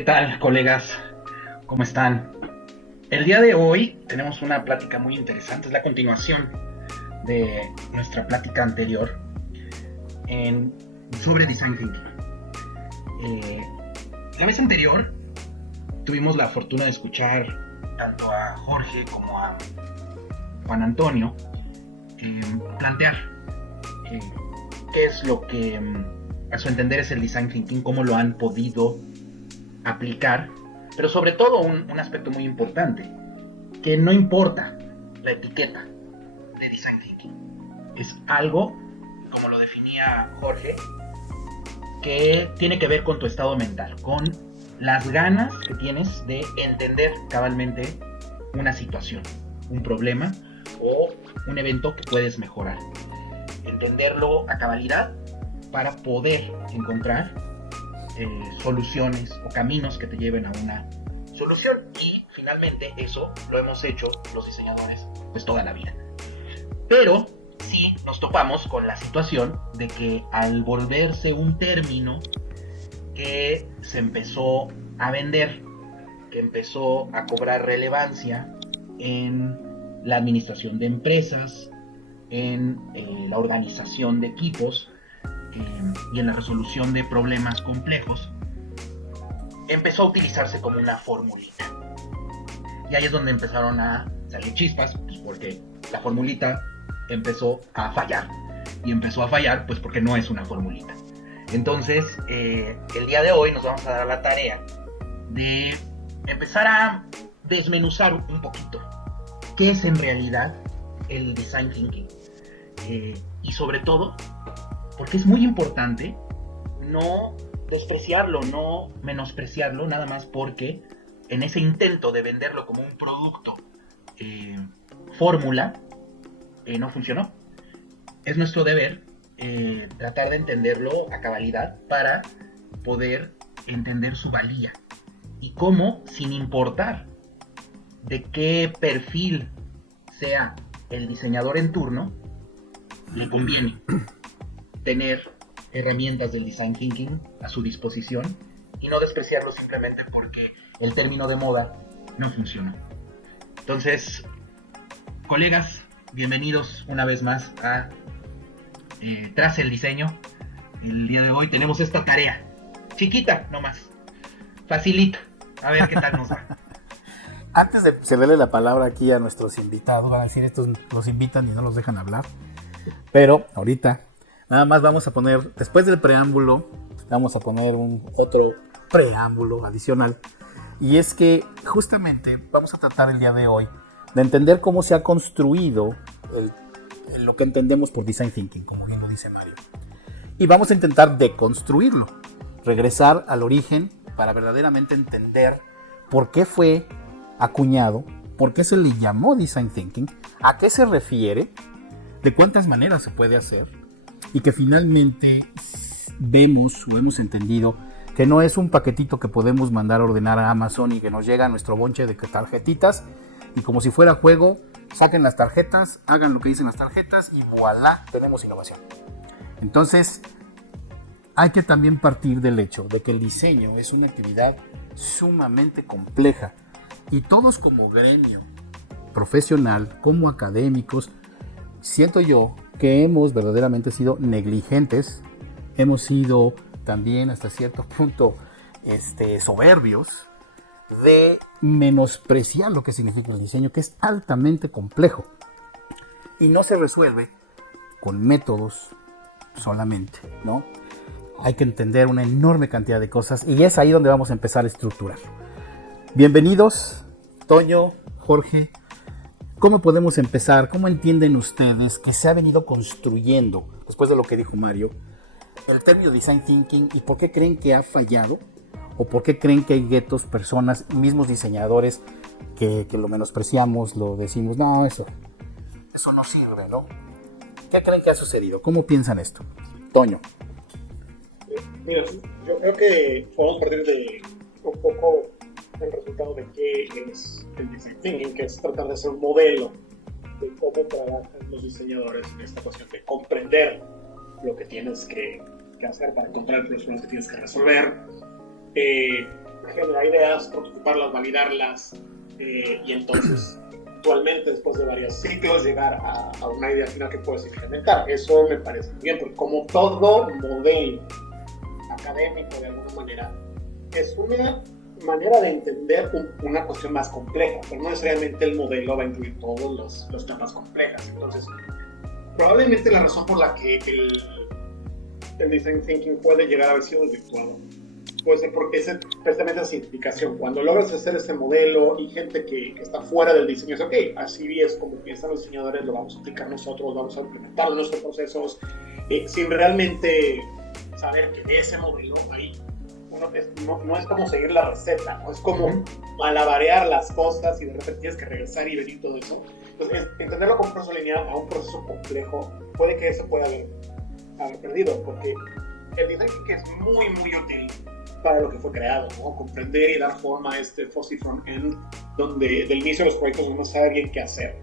¿Qué tal, colegas? ¿Cómo están? El día de hoy tenemos una plática muy interesante, es la continuación de nuestra plática anterior en, sobre Design Thinking. Eh, la vez anterior tuvimos la fortuna de escuchar tanto a Jorge como a Juan Antonio plantear eh, qué es lo que a su entender es el Design Thinking, cómo lo han podido aplicar, pero sobre todo un aspecto muy importante, que no importa la etiqueta de Design Thinking. Es algo, como lo definía Jorge, que tiene que ver con tu estado mental, con las ganas que tienes de entender cabalmente una situación, un problema o un evento que puedes mejorar. Entenderlo a cabalidad para poder encontrar soluciones o caminos que te lleven a una solución. Y finalmente eso lo hemos hecho los diseñadores pues toda la vida. Pero sí nos topamos con la situación de que al volverse un término que se empezó a vender, que empezó a cobrar relevancia en la administración de empresas, en la organización de equipos y en la resolución de problemas complejos, empezó a utilizarse como una formulita. Y ahí es donde empezaron a salir chispas, pues porque la formulita empezó a fallar. Y empezó a fallar pues porque no es una formulita. Entonces, el día de hoy nos vamos a dar la tarea de empezar a desmenuzar un poquito qué es en realidad el Design Thinking. Y sobre todo, porque es muy importante no despreciarlo, no menospreciarlo, nada más porque en ese intento de venderlo como un producto fórmula, no funcionó. Es nuestro deber tratar de entenderlo a cabalidad para poder entender su valía y cómo, sin importar de qué perfil sea el diseñador en turno, le conviene tener herramientas del Design Thinking a su disposición y no despreciarlo simplemente porque el término de moda no funciona. Entonces, colegas, bienvenidos una vez más a Tras el Diseño. El día de hoy tenemos esta tarea, chiquita nomás, facilita, a ver qué tal nos va. Antes de cederle la palabra aquí a nuestros invitados, van a decir, estos nos invitan y no los dejan hablar, pero ahorita nada más vamos a poner, después del preámbulo, vamos a poner otro preámbulo adicional, y es que justamente vamos a tratar el día de hoy de entender cómo se ha construido lo que entendemos por Design Thinking, como bien lo dice Mario, y vamos a intentar deconstruirlo, regresar al origen para verdaderamente entender por qué fue acuñado, por qué se le llamó Design Thinking, a qué se refiere, de cuántas maneras se puede hacer, y que finalmente vemos o hemos entendido que no es un paquetito que podemos mandar a ordenar a Amazon y que nos llega a nuestro bonche de tarjetitas y como si fuera juego, saquen las tarjetas, hagan lo que dicen las tarjetas y voilà, tenemos innovación. Entonces, hay que también partir del hecho de que el diseño es una actividad sumamente compleja y todos como gremio profesional, como académicos, siento yo que hemos verdaderamente sido negligentes, hemos sido también hasta cierto punto soberbios de menospreciar lo que significa el diseño, que es altamente complejo y no se resuelve con métodos solamente, ¿no? Hay que entender una enorme cantidad de cosas y es ahí donde vamos a empezar a estructurar. Bienvenidos, Toño, Jorge. ¿Cómo podemos empezar? ¿Cómo entienden ustedes que se ha venido construyendo, después de lo que dijo Mario, el término Design Thinking y por qué creen que ha fallado? ¿O por qué creen que hay guetos, personas, mismos diseñadores que lo menospreciamos, lo decimos, no, eso no sirve, ¿no? ¿Qué creen que ha sucedido? ¿Cómo piensan esto? Toño. Mira, yo creo que podemos partir de un poco el resultado de qué es el Design Thinking, que es tratar de ser un modelo de cómo trabajan los diseñadores en esta cuestión de comprender lo que tienes que hacer para encontrar los problemas que tienes que resolver, generar ideas, prototiparlas, validarlas, y entonces actualmente, después de varios ciclos, llegar a una idea final que puedes implementar. Eso me parece bien, porque como todo modelo académico, de alguna manera, es una manera de entender una cuestión más compleja, pero no necesariamente el modelo va a incluir todos los temas complejos. Entonces, probablemente la razón por la que el design thinking puede llegar a haber sido desvirtuado puede ser porque es precisamente esa simplificación. Cuando logras hacer ese modelo y gente que está fuera del diseño es ok, así es como piensan los diseñadores, lo vamos a aplicar nosotros, vamos a implementarlo en nuestros procesos, sin realmente saber que de ese modelo ahí no es como seguir la receta, no es como malabarear las cosas y de repente tienes que regresar y venir todo eso. Entonces, entenderlo como un proceso lineal a un proceso complejo, puede que eso pueda haber perdido, porque el design thinking es muy, muy útil para lo que fue creado, ¿no? Comprender y dar forma a este fuzzy front-end, donde del inicio de los proyectos uno sabe bien qué hacer.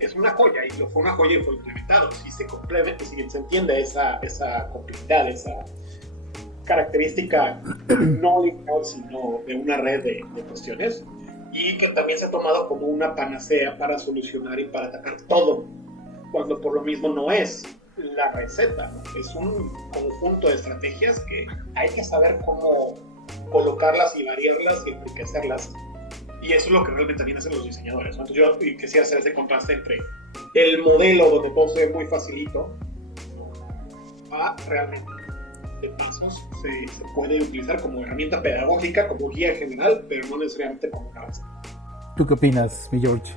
Es una joya, y fue una joya y fue implementado. Si se complementa, si se entiende esa complejidad, esa característica no lineal, sino de una red de cuestiones, y que también se ha tomado como una panacea para solucionar y para atacar todo, cuando por lo mismo no es la receta, ¿no? Es un conjunto de estrategias que hay que saber cómo colocarlas y variarlas y enriquecerlas, y eso es lo que realmente también hacen los diseñadores, ¿no? Entonces yo quisiera hacer ese contraste entre el modelo donde todo se ve muy facilito, ¿no? A realmente de pasos se puede utilizar como herramienta pedagógica, como guía general, pero no necesariamente como una receta. ¿Tú qué opinas, mi George?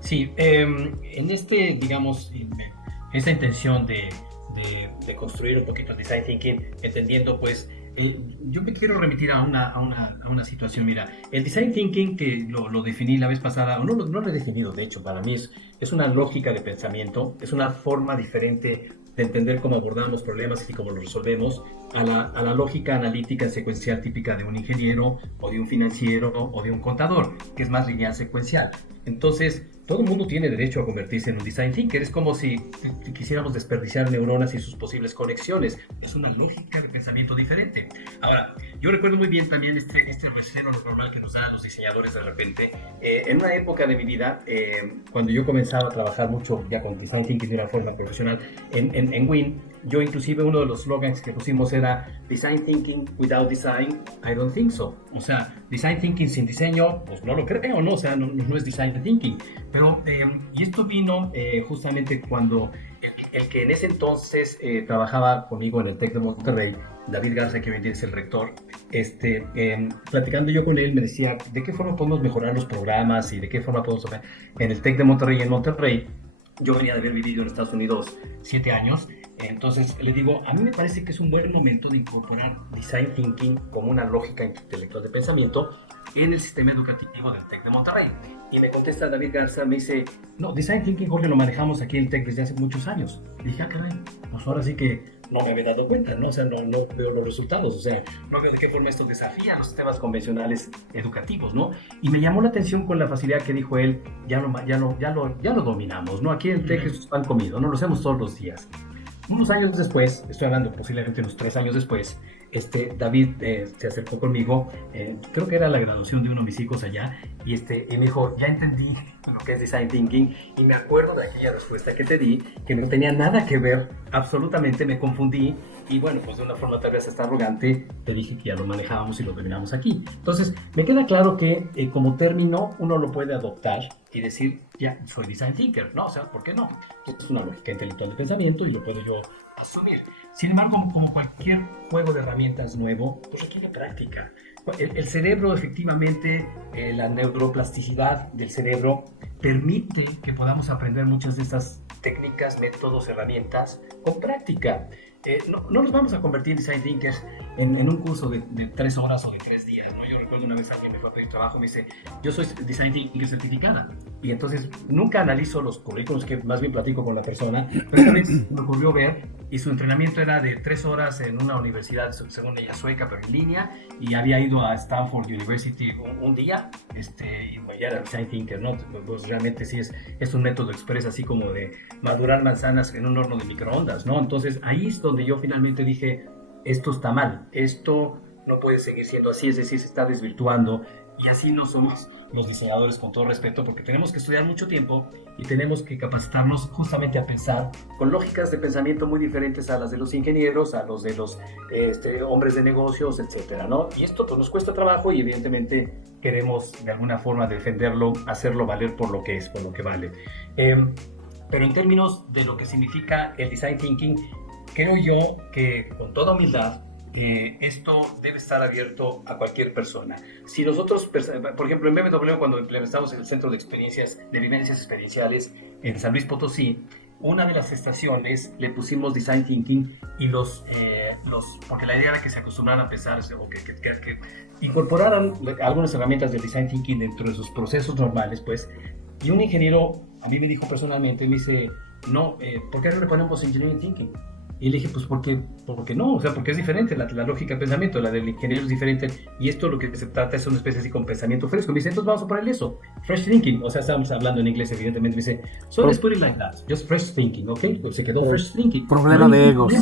Sí, en digamos, esta intención de construir un poquito el design thinking, entendiendo pues, yo me quiero remitir a una situación. Mira, el design thinking, que lo definí la vez pasada, o no lo he definido, de hecho, para mí es una lógica de pensamiento, es una forma diferente de entender cómo abordamos los problemas y cómo los resolvemos, a la lógica analítica secuencial típica de un ingeniero, o de un financiero, o de un contador, que es más lineal secuencial. Entonces, todo el mundo tiene derecho a convertirse en un design thinker. Es como si quisiéramos desperdiciar neuronas y sus posibles conexiones. Es una lógica de pensamiento diferente. Ahora, yo recuerdo muy bien también este recelo normal que nos dan los diseñadores de repente. En una época de mi vida, cuando yo comenzaba a trabajar mucho ya con design thinking de una forma profesional en Win, yo inclusive uno de los slogans que pusimos era Design Thinking without design, I don't think so. O sea, Design Thinking sin diseño, pues no lo creo, ¿no? O sea, no es Design Thinking. Pero, y esto vino justamente cuando el que en ese entonces trabajaba conmigo en el TEC de Monterrey, David Garza, que hoy en día es el rector, platicando yo con él, me decía, ¿de qué forma podemos mejorar los programas y de qué forma podemos hacer? En el TEC de Monterrey, en Monterrey, yo venía de haber vivido en Estados Unidos 7 años, entonces le digo, a mí me parece que es un buen momento de incorporar Design Thinking como una lógica intelectual de pensamiento en el sistema educativo del TEC de Monterrey. Y me contesta David Garza, me dice, no, Design Thinking, Jorge, lo manejamos aquí en el TEC desde hace muchos años. Y dije, caray, pues ahora sí que no me había dado cuenta, ¿no? O sea, no veo los resultados, o sea, no veo de qué forma esto desafía los sistemas convencionales educativos, ¿no? Y me llamó la atención con la facilidad que dijo él, ya lo dominamos, ¿no? Aquí en el TEC es pan comido, ¿no? Lo hacemos todos los días. Unos años después, estoy hablando posiblemente unos 3 años después, David se acercó conmigo, creo que era la graduación de uno de mis hijos allá, y me dijo, ya entendí lo que es Design Thinking, y me acuerdo de aquella respuesta que te di, que no tenía nada que ver, absolutamente me confundí, y bueno, pues de una forma tal vez hasta arrogante, te dije que ya lo manejábamos y lo dominamos aquí. Entonces, me queda claro que como término uno lo puede adoptar y decir, ya, soy Design Thinker, ¿no? O sea, ¿por qué no? Es una lógica intelectual de pensamiento y lo puedo yo asumir. Sin embargo, como cualquier juego de herramientas nuevo, pues requiere práctica. El cerebro, efectivamente, la neuroplasticidad del cerebro permite que podamos aprender muchas de estas técnicas, métodos, herramientas con práctica. No nos vamos a convertir en design thinkers en un curso de 3 horas o de 3 días, ¿no? Yo recuerdo una vez alguien me fue a pedir trabajo, me dice, yo soy design thinker certificada, y entonces nunca analizo los currículos, que más bien platico con la persona, pero esta vez me ocurrió ver, y su entrenamiento era de 3 horas en una universidad, según ella sueca, pero en línea, y había ido a Stanford University un día, y pues ya era design thinker, ¿no? Pues realmente sí es un método express, así como de madurar manzanas en un horno de microondas, ¿no? Entonces ahí es donde yo finalmente dije, esto está mal, esto no puede seguir siendo así, es decir, se está desvirtuando y así no somos los diseñadores, con todo respeto, porque tenemos que estudiar mucho tiempo y tenemos que capacitarnos justamente a pensar con lógicas de pensamiento muy diferentes a las de los ingenieros, a los de los hombres de negocios, etcétera, ¿no? Y esto pues nos cuesta trabajo y evidentemente queremos de alguna forma defenderlo, hacerlo valer por lo que es, por lo que vale. Pero en términos de lo que significa el design thinking, creo yo que con toda humildad esto debe estar abierto a cualquier persona. Si nosotros, por ejemplo, en BMW, cuando implementamos el Centro de Experiencias, de Vivencias Experienciales en San Luis Potosí, una de las estaciones le pusimos Design Thinking y porque la idea era que se acostumbraran a pensar o que incorporaran algunas herramientas del Design Thinking dentro de sus procesos normales, pues. Y un ingeniero a mí me dijo personalmente, me dice, no, ¿por qué no le ponemos Engineering Thinking? Y le dije, pues porque no, o sea, porque es diferente, la lógica de pensamiento, la del ingeniero es diferente, y esto lo que se trata es una especie así con pensamiento fresco. Me dice, entonces vamos a ponerle eso, fresh thinking, o sea, estamos hablando en inglés, evidentemente, me dice, so let's put it like that, just fresh thinking, ¿ok? Pues se quedó fresh thinking. Problema de egos.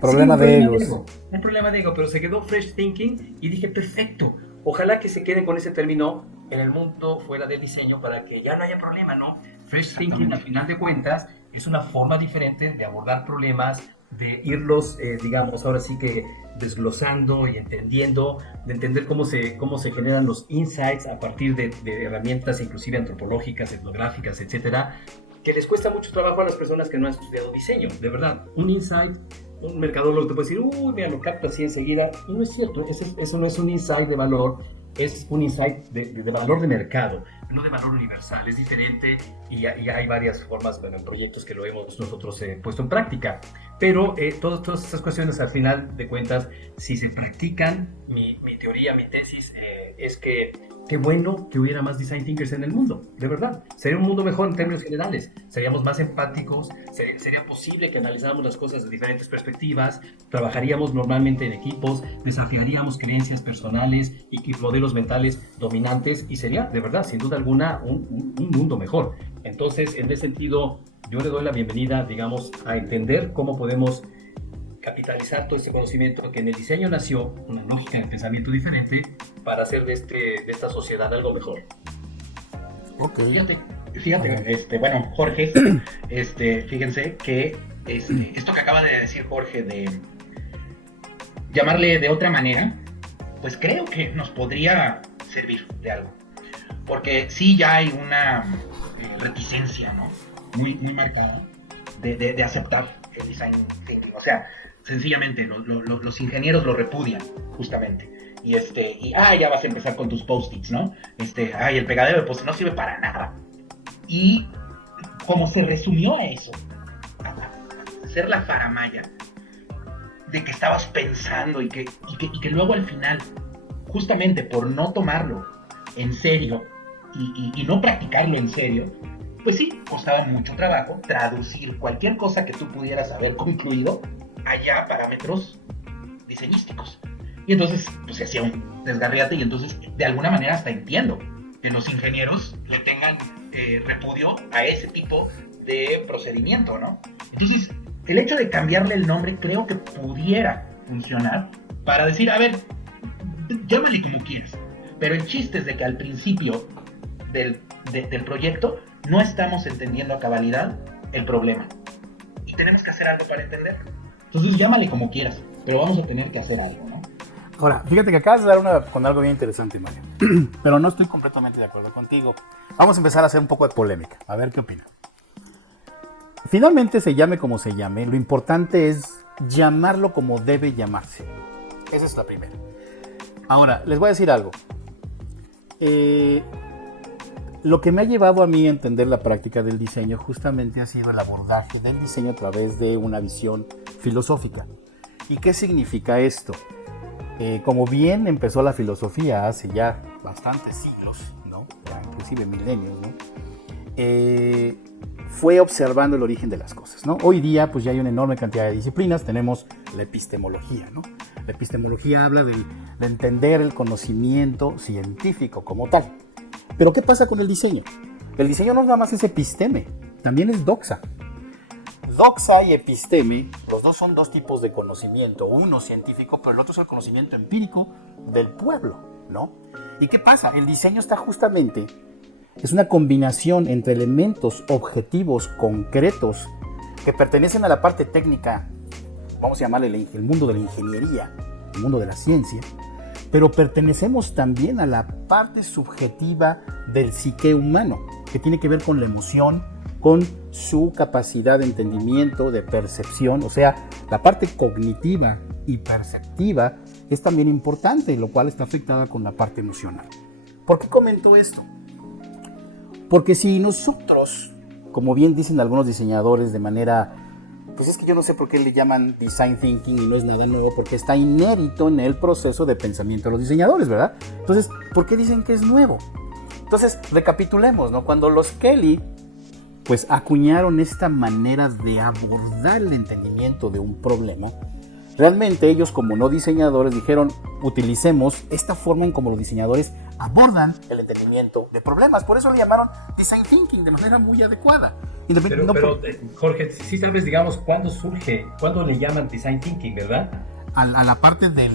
Problema de egos. Un problema de ego, pero se quedó fresh thinking, y dije, perfecto, ojalá que se queden con ese término en el mundo fuera del diseño para que ya no haya problema, ¿no? Fresh thinking, al final de cuentas, es una forma diferente de abordar problemas, de irlos, digamos, ahora sí que desglosando y entendiendo, de entender cómo se generan los insights a partir de herramientas inclusive antropológicas, etnográficas, etcétera, que les cuesta mucho trabajo a las personas que no han estudiado diseño, de verdad. Un insight, un mercadólogo te puede decir, uy, mira, lo capta así enseguida, y no es cierto, eso no es un insight de valor, es un insight de valor de mercado, no de valor universal, es diferente y hay varias formas, bueno, en proyectos que lo hemos nosotros puesto en práctica, pero todas estas cuestiones al final de cuentas, si se practican, mi teoría, mi tesis es que qué bueno que hubiera más design thinkers en el mundo, de verdad, sería un mundo mejor en términos generales, seríamos más empáticos, sería posible que analizáramos las cosas de diferentes perspectivas, trabajaríamos normalmente en equipos, desafiaríamos creencias personales y modelos mentales dominantes y sería, de verdad, sin duda alguna, un mundo mejor. Entonces, en ese sentido, yo le doy la bienvenida, digamos, a entender cómo podemos capitalizar todo este conocimiento que en el diseño nació, una lógica de pensamiento diferente, para hacer de esta sociedad algo mejor. Ok. Fíjate, bueno, Jorge, fíjense que esto que acaba de decir Jorge de llamarle de otra manera, pues creo que nos podría servir de algo. Porque sí ya hay una reticencia, ¿no? Muy marcada de aceptar el design thinking. O sea, sencillamente los ingenieros lo repudian, justamente. Y ya vas a empezar con tus post-its, ¿no? El pegadero de post-it no sirve para nada. Y como se resumió a eso, a hacer la faramaya de que estabas pensando y que luego al final, justamente por no tomarlo en serio y no practicarlo en serio, pues sí, costaba mucho trabajo traducir cualquier cosa que tú pudieras haber concluido allá a parámetros diseñísticos. Y entonces, pues se hacía un desgarriate y entonces, de alguna manera, hasta entiendo que los ingenieros le tengan repudio a ese tipo de procedimiento, ¿no? Entonces, el hecho de cambiarle el nombre creo que pudiera funcionar para decir, a ver, llámale como quieras, pero el chiste es de que al principio del proyecto no estamos entendiendo a cabalidad el problema y tenemos que hacer algo para entenderlo. Entonces llámale como quieras, pero vamos a tener que hacer algo, ¿no? Ahora, fíjate que acabas de dar con algo bien interesante, Mario, pero no estoy completamente de acuerdo contigo. Vamos a empezar a hacer un poco de polémica, a ver qué opinas. Finalmente, se llame como se llame, lo importante es llamarlo como debe llamarse. Esa es la primera. Ahora, les voy a decir algo. Lo que me ha llevado a mí a entender la práctica del diseño justamente ha sido el abordaje del diseño a través de una visión filosófica. ¿Y qué significa esto? Como bien empezó la filosofía hace ya bastantes siglos, ¿no? Ya inclusive milenios, ¿no? Fue observando el origen de las cosas, ¿no? Hoy día pues ya hay una enorme cantidad de disciplinas, tenemos la epistemología, ¿no? La epistemología habla de entender el conocimiento científico como tal. Pero ¿qué pasa con el diseño? El diseño no nada más es episteme, también es doxa. doxa y episteme, los dos son dos tipos de conocimiento, uno científico, pero el otro es el conocimiento empírico del pueblo, ¿no? ¿Y qué pasa? El diseño está justamente, es una combinación entre elementos objetivos concretos que pertenecen a la parte técnica, vamos a llamarle el mundo de la ingeniería, el mundo de la ciencia, pero pertenecemos también a la parte subjetiva del psique humano, que tiene que ver con la emoción, con su capacidad de entendimiento, de percepción, o sea, la parte cognitiva y perceptiva es también importante, lo cual está afectada con la parte emocional. ¿Por qué comento esto? Porque si nosotros, como bien dicen algunos diseñadores de manera, pues es que yo no sé por qué le llaman design thinking y no es nada nuevo, porque está inherito en el proceso de pensamiento de los diseñadores, ¿verdad? Entonces, ¿por qué dicen que es nuevo? Entonces, recapitulemos, ¿no? Cuando los Kelly pues acuñaron esta manera de abordar el entendimiento de un problema, realmente ellos como no diseñadores dijeron, utilicemos esta forma en como los diseñadores abordan el entendimiento de problemas. Por eso le llamaron design thinking de manera muy adecuada. Pero Jorge, sí sabes, digamos, cuándo surge, cuándo le llaman design thinking, ¿verdad? A la parte de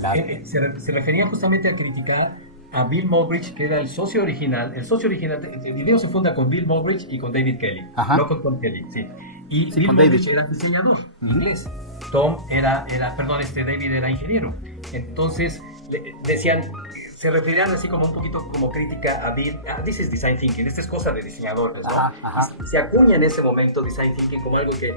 la... Se refería justamente a criticar a Bill Moggridge, que era el socio original. El socio original, el video se funda con Bill Moggridge y con David Kelly. Ajá. No con Tom Kelly, sí. Y Sí, Bill con Moggridge David. era diseñador inglés. Tom David era ingeniero. Entonces, decían, se referían así como un poquito como crítica a Bill. This is design thinking, esta es cosa de diseñadores, ¿no? Ajá. Se acuña en ese momento design thinking como algo que,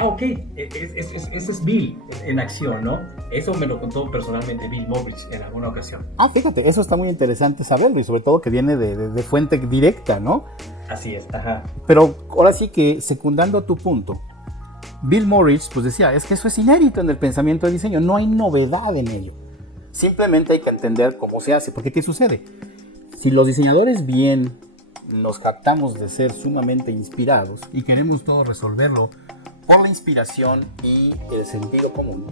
ok, ese es Bill en acción, ¿no? Eso me lo contó personalmente Bill Moggridge en alguna ocasión. Fíjate, eso está muy interesante saberlo y sobre todo que viene de fuente directa, ¿no? Así es, ajá. Pero ahora sí que, secundando a tu punto, Bill Moggridge pues decía, es que eso es inédito en el pensamiento de diseño, no hay novedad en ello. Simplemente hay que entender cómo se hace, porque ¿qué sucede? Si los diseñadores bien nos jactamos de ser sumamente inspirados y queremos todo resolverlo por la inspiración y el sentido común,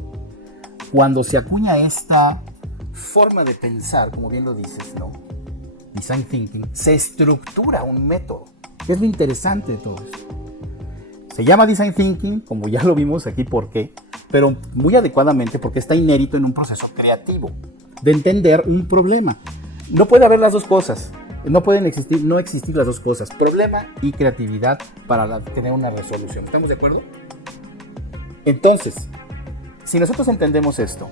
cuando se acuña esta forma de pensar, como bien lo dices, ¿no? Design thinking, se estructura un método. Es lo interesante de todo esto. Se llama design thinking, como ya lo vimos aquí, ¿por qué? Pero muy adecuadamente porque está inherito en un proceso creativo de entender un problema. No puede haber las dos cosas, no existir las dos cosas, problema y creatividad para tener una resolución. ¿Estamos de acuerdo? Entonces, si nosotros entendemos esto,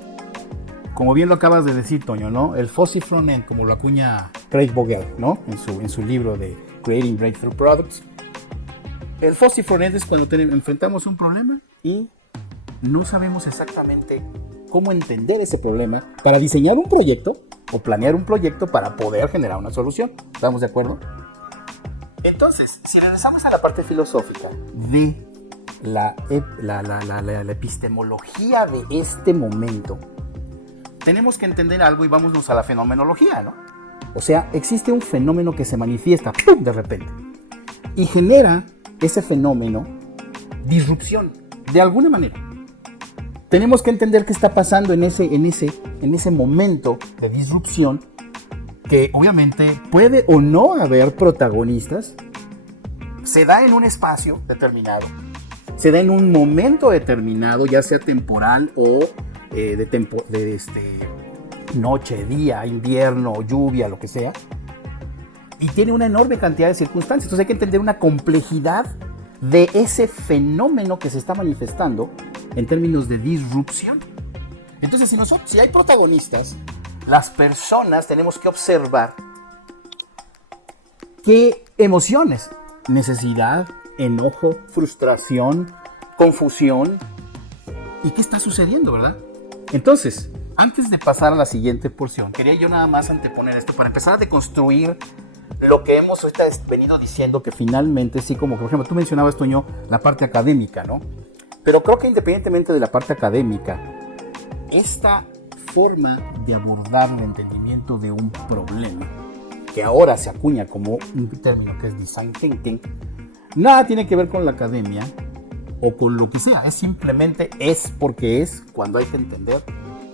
como bien lo acabas de decir, Toño, ¿no? El fuzzy front-end, como lo acuña Craig Vogel, ¿no? En su libro de Creating Breakthrough Products. El fuzzy front-end es cuando enfrentamos un problema y no sabemos exactamente cómo entender ese problema para diseñar un proyecto o planear un proyecto para poder generar una solución. ¿Estamos de acuerdo? Entonces, si regresamos a la parte filosófica de la epistemología de este momento, tenemos que entender algo y vámonos a la fenomenología, ¿no? O sea, existe un fenómeno que se manifiesta ¡pum!, de repente y genera ese fenómeno disrupción, de alguna manera. Tenemos que entender qué está pasando en ese momento de disrupción, que obviamente puede o no haber protagonistas, se da en un espacio determinado, se da en un momento determinado, ya sea temporal o noche, día, invierno, lluvia, lo que sea, y tiene una enorme cantidad de circunstancias. Entonces hay que entender una complejidad de ese fenómeno que se está manifestando en términos de disrupción. Entonces, si hay protagonistas, las personas tenemos que observar qué emociones, necesidad, enojo, frustración, confusión, y qué está sucediendo, ¿verdad? Entonces, antes de pasar a la siguiente porción, quería yo nada más anteponer esto para empezar a deconstruir lo que hemos ahorita venido diciendo, que finalmente sí, como por ejemplo tú mencionabas, Toño, la parte académica, ¿no? Pero creo que independientemente de la parte académica, esta forma de abordar el entendimiento de un problema, que ahora se acuña como un término que es design thinking, nada tiene que ver con la academia o con lo que sea, es simplemente porque es cuando hay que entender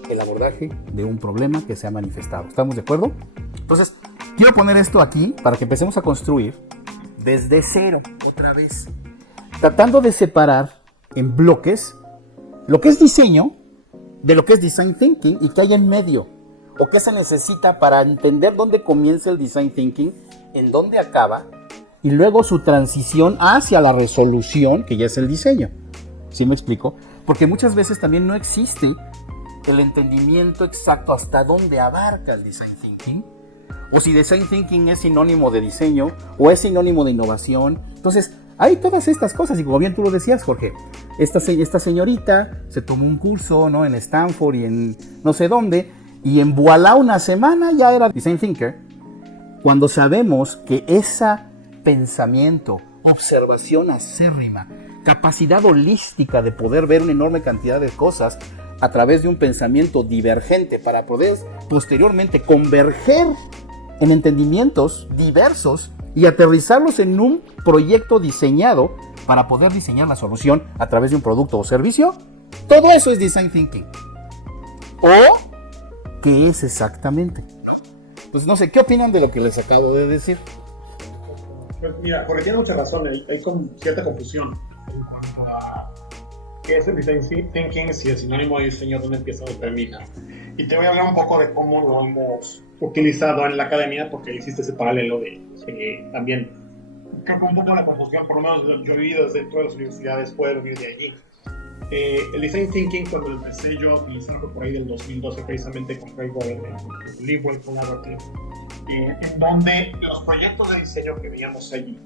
el abordaje de un problema que se ha manifestado. ¿Estamos de acuerdo? Entonces, quiero poner esto aquí para que empecemos a construir desde cero, otra vez. tratando de separar en bloques lo que es diseño de lo que es design thinking y qué hay en medio, o qué se necesita para entender dónde comienza el design thinking, en dónde acaba, y luego su transición hacia la resolución, que ya es el diseño. ¿Sí me explico? Porque muchas veces también no existe el entendimiento exacto hasta dónde abarca el design thinking, o si design thinking es sinónimo de diseño o es sinónimo de innovación. Entonces hay todas estas cosas, y como bien tú lo decías, Jorge, esta señorita se tomó un curso, ¿no?, en Stanford y en no sé dónde, y en voilà, una semana ya era design thinker, cuando sabemos que ese pensamiento, observación acérrima, capacidad holística de poder ver una enorme cantidad de cosas a través de un pensamiento divergente para poder posteriormente converger en entendimientos diversos y aterrizarlos en un proyecto diseñado para poder diseñar la solución a través de un producto o servicio. Todo eso es design thinking. ¿O qué es exactamente? Pues no sé, ¿qué opinan de lo que les acabo de decir? Pues mira, Jorge tiene mucha razón, hay cierta confusión en cuanto a qué es el design thinking, si es sinónimo de diseño, dónde empieza o termina. Y te voy a hablar un poco de cómo lo hemos utilizado en la academia, porque existe ese paralelo de también, creo que un poco la confusión, por lo menos yo he vivido dentro de las universidades, puede venir de allí. El design thinking, cuando lo empecé yo a utilizar, fue por ahí del 2012, precisamente con Craig Boyle, el Live Collaborative, en donde los proyectos de diseño que veíamos allí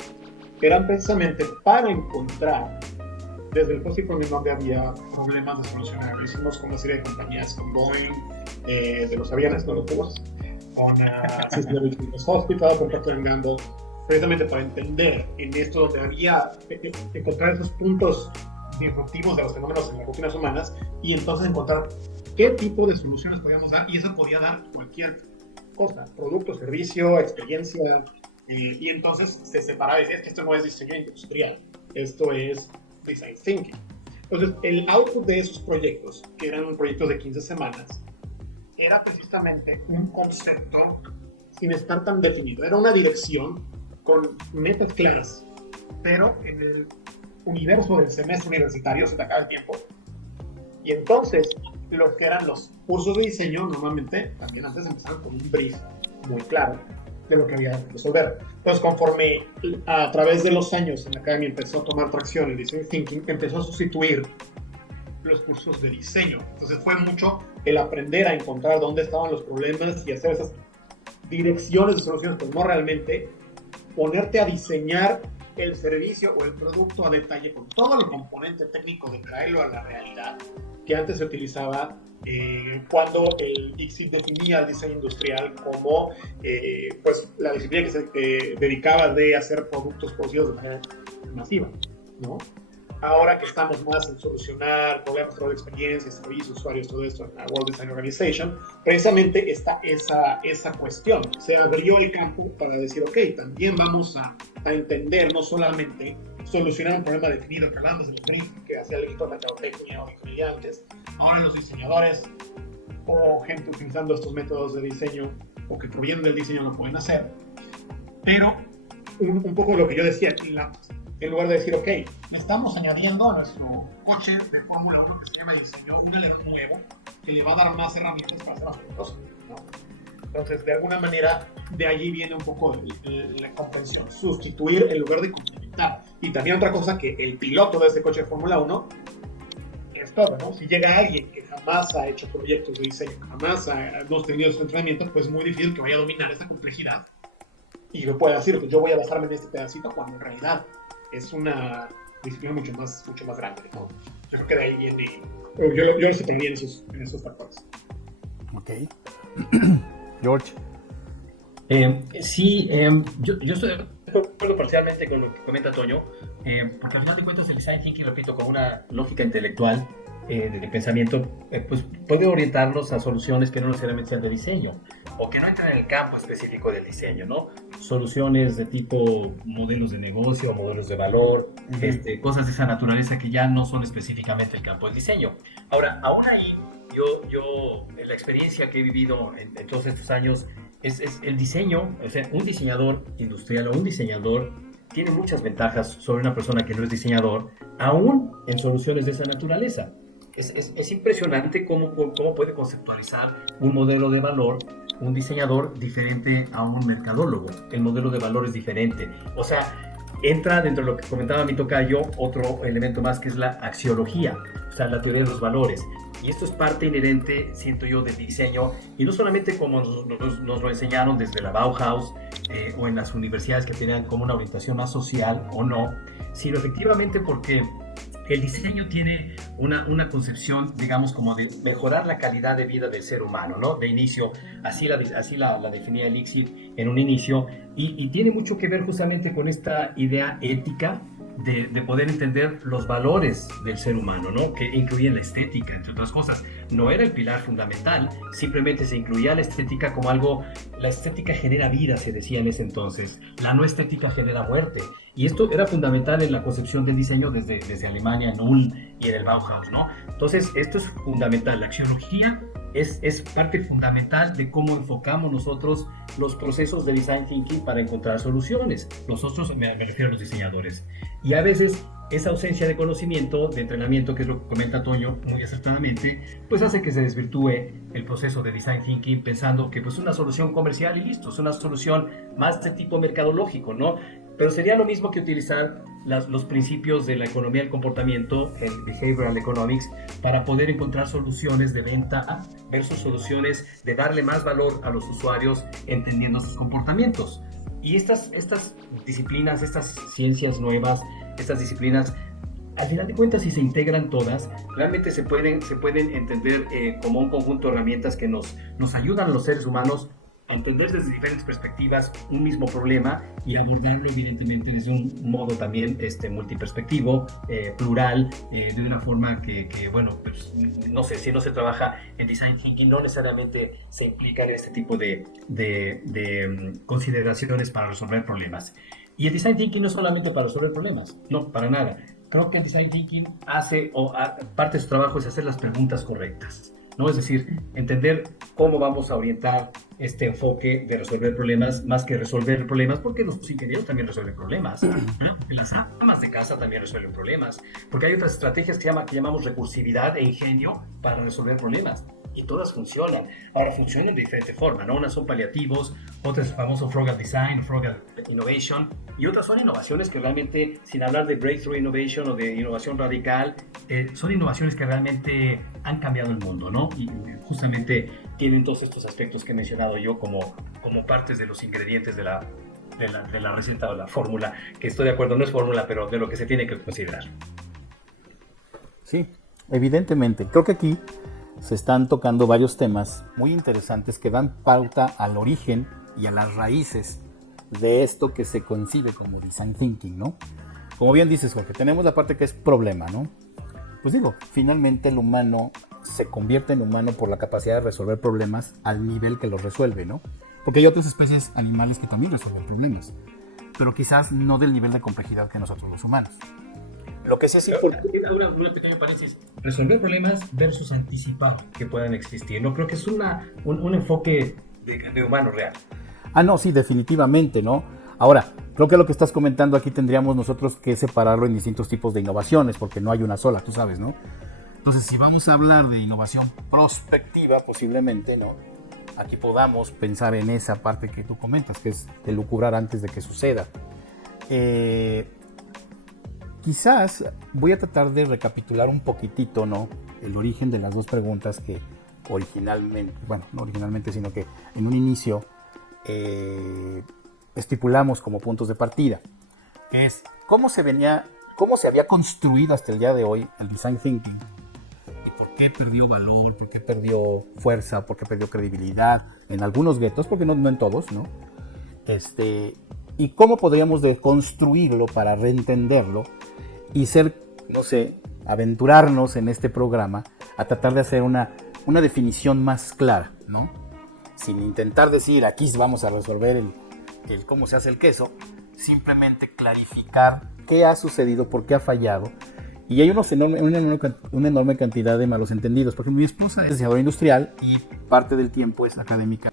eran precisamente para encontrar desde el Pacific, en donde había problemas de solucionar. Hicimos con una serie de compañías, con Boeing, de los aviones, no los tubos, con Cincinnati Children's Hospital, con Procter & Gamble, precisamente para entender en esto donde había, encontrar esos puntos disruptivos de los fenómenos en las rutinas humanas, y entonces encontrar qué tipo de soluciones podíamos dar, y eso podía dar cualquier cosa, producto, servicio, experiencia, y entonces se separaba y decía, que esto no es diseño industrial, esto es design thinking. Entonces el output de esos proyectos, que eran proyectos de 15 semanas, era precisamente un concepto sin estar tan definido, era una dirección con metas claras, pero en el universo del semestre universitario se te acaba el tiempo, y entonces lo que eran los cursos de diseño normalmente también antes empezaron con un brief muy claro de lo que había que resolver. Entonces, conforme a través de los años en la academia empezó a tomar tracción el design thinking, empezó a sustituir los cursos de diseño. Entonces fue mucho el aprender a encontrar dónde estaban los problemas y hacer esas direcciones de soluciones, pero no realmente ponerte a diseñar el servicio o el producto a detalle con todo el componente técnico de traerlo a la realidad que antes se utilizaba cuando el ICSID definía el diseño industrial como pues la disciplina que se dedicaba de hacer productos producidos de manera masiva, ¿no? Ahora que estamos más en solucionar problemas, de experiencias, servicios, usuarios, todo esto en la World Design Organization, precisamente está esa cuestión. Se abrió el campo para decir, ok, también vamos a entender, no solamente solucionar un problema definido, que hablamos del brief que hacía el equipo de mercadotecnia o antes. Ahora los diseñadores o gente utilizando estos métodos de diseño o que provienen del diseño lo pueden hacer. Pero un poco lo que yo decía aquí, en lugar de decir, ok, estamos añadiendo a nuestro coche de Fórmula 1 que se llama diseño un elemento nuevo que le va a dar más herramientas para hacer más cosas, ¿no? Entonces, de alguna manera, de allí viene un poco la comprensión, sustituir en lugar de complementar. Y también otra cosa, que el piloto de ese coche de Fórmula 1 es todo, ¿no? Si llega alguien que jamás ha hecho proyectos de diseño, jamás no ha tenido ese entrenamiento, pues es muy difícil que vaya a dominar esta complejidad y me pueda decir que yo voy a basarme en este pedacito, cuando en realidad es una disciplina mucho más grande, ¿no? Yo creo que de ahí viene, yo lo separaría en esos factores. Ok. George. Sí, yo estoy de acuerdo parcialmente con lo que comenta Toño, porque al final de cuentas el design thinking, repito, con una lógica intelectual de pensamiento, pues puede orientarnos a soluciones que no necesariamente sean de diseño o que no entran en el campo específico del diseño, ¿no? Soluciones de tipo modelos de negocio, modelos de valor, cosas de esa naturaleza que ya no son específicamente el campo del diseño. Ahora, aún ahí, yo en la experiencia que he vivido en todos estos años, es el diseño, o sea, un diseñador industrial o un diseñador tiene muchas ventajas sobre una persona que no es diseñador, aún en soluciones de esa naturaleza. Es impresionante cómo puede conceptualizar un modelo de valor un diseñador diferente a un mercadólogo. El modelo de valor es diferente. O sea, entra dentro de lo que comentaba mi tocayo otro elemento más, que es la axiología, o sea, la teoría de los valores. Y esto es parte inherente, siento yo, del diseño, y no solamente como nos lo enseñaron desde la Bauhaus o en las universidades que tenían como una orientación más social o no, sino efectivamente porque el diseño tiene una concepción, digamos, como de mejorar la calidad de vida del ser humano, ¿no? De inicio, así la definía Elixir en un inicio, y tiene mucho que ver justamente con esta idea ética de poder entender los valores del ser humano, ¿no? Que incluyen la estética, entre otras cosas. No era el pilar fundamental, simplemente se incluía la estética como algo, la estética genera vida, se decía en ese entonces, la no estética genera muerte. Y esto era fundamental en la concepción del diseño desde Alemania, en Ulm y en el Bauhaus, ¿no? Entonces, esto es fundamental. La axiología es parte fundamental de cómo enfocamos nosotros los procesos de design thinking para encontrar soluciones. Nosotros, me refiero a los diseñadores. Y a veces esa ausencia de conocimiento, de entrenamiento, que es lo que comenta Toño muy acertadamente, pues hace que se desvirtúe el proceso de design thinking pensando que pues una solución comercial y listo, es una solución más de tipo mercadológico, ¿no? Pero sería lo mismo que utilizar los principios de la economía del comportamiento, el behavioral economics, para poder encontrar soluciones de venta versus soluciones de darle más valor a los usuarios entendiendo sus comportamientos. Y estas disciplinas, estas ciencias nuevas, estas disciplinas, al final de cuentas, si se integran todas, realmente se pueden entender como un conjunto de herramientas que nos ayudan a los seres humanos a entender desde diferentes perspectivas un mismo problema y abordarlo evidentemente desde un modo también multiperspectivo, plural, de una forma que bueno, pues, no sé, si no se trabaja en Design Thinking, no necesariamente se implican este tipo de consideraciones para resolver problemas. Y el Design Thinking no es solamente para resolver problemas, no, para nada. Creo que el Design Thinking parte de su trabajo es hacer las preguntas correctas, ¿no? Es decir, entender cómo vamos a orientar este enfoque de resolver problemas más que resolver problemas, porque los ingenieros también resuelven problemas, ¿no? Porque las amas de casa también resuelven problemas, porque hay otras estrategias que llamamos recursividad e ingenio para resolver problemas. Y todas funcionan. Ahora funcionan de diferente forma, ¿no? Unas son paliativos, otras es el famoso Frugal Design, Frugal Innovation, y otras son innovaciones que realmente, sin hablar de Breakthrough Innovation o de innovación radical, son innovaciones que realmente han cambiado el mundo, ¿no? Y justamente tienen todos estos aspectos que he mencionado yo como partes de los ingredientes de la receta o la fórmula, que estoy de acuerdo, no es fórmula, pero de lo que se tiene que considerar. Sí, evidentemente. Creo que aquí se están tocando varios temas muy interesantes que dan pauta al origen y a las raíces de esto que se concibe como Design Thinking, ¿no? Como bien dices, Jorge, tenemos la parte que es problema, ¿no? Pues digo, finalmente el humano se convierte en humano por la capacidad de resolver problemas al nivel que los resuelve, ¿no? Porque hay otras especies animales que también resuelven problemas, pero quizás no del nivel de complejidad que nosotros los humanos. Lo que sí es importante. Una pequeña paréntesis. Resolver problemas versus anticipar que puedan existir. No creo que es un enfoque de humano real. Ah, no, sí, definitivamente, ¿no? Ahora, creo que lo que estás comentando aquí tendríamos nosotros que separarlo en distintos tipos de innovaciones, porque no hay una sola, tú sabes, ¿no? Entonces, si vamos a hablar de innovación prospectiva, posiblemente, ¿no? Aquí podamos pensar en esa parte que tú comentas, que es elucubrar antes de que suceda. Quizás voy a tratar de recapitular un poquitito, ¿no? El origen de las dos preguntas que originalmente, bueno, no originalmente, sino que en un inicio estipulamos como puntos de partida, que es cómo se había construido hasta el día de hoy el Design Thinking y por qué perdió valor, por qué perdió fuerza, por qué perdió credibilidad en algunos guetos, porque no en todos, ¿no? Y cómo podríamos deconstruirlo para reentenderlo y aventurarnos en este programa a tratar de hacer una definición más clara, ¿no? Sin intentar decir, aquí vamos a resolver el cómo se hace el queso, simplemente clarificar qué ha sucedido, por qué ha fallado. Y hay una enorme cantidad de malos entendidos. Por ejemplo, mi esposa es diseñadora industrial y parte del tiempo es académica.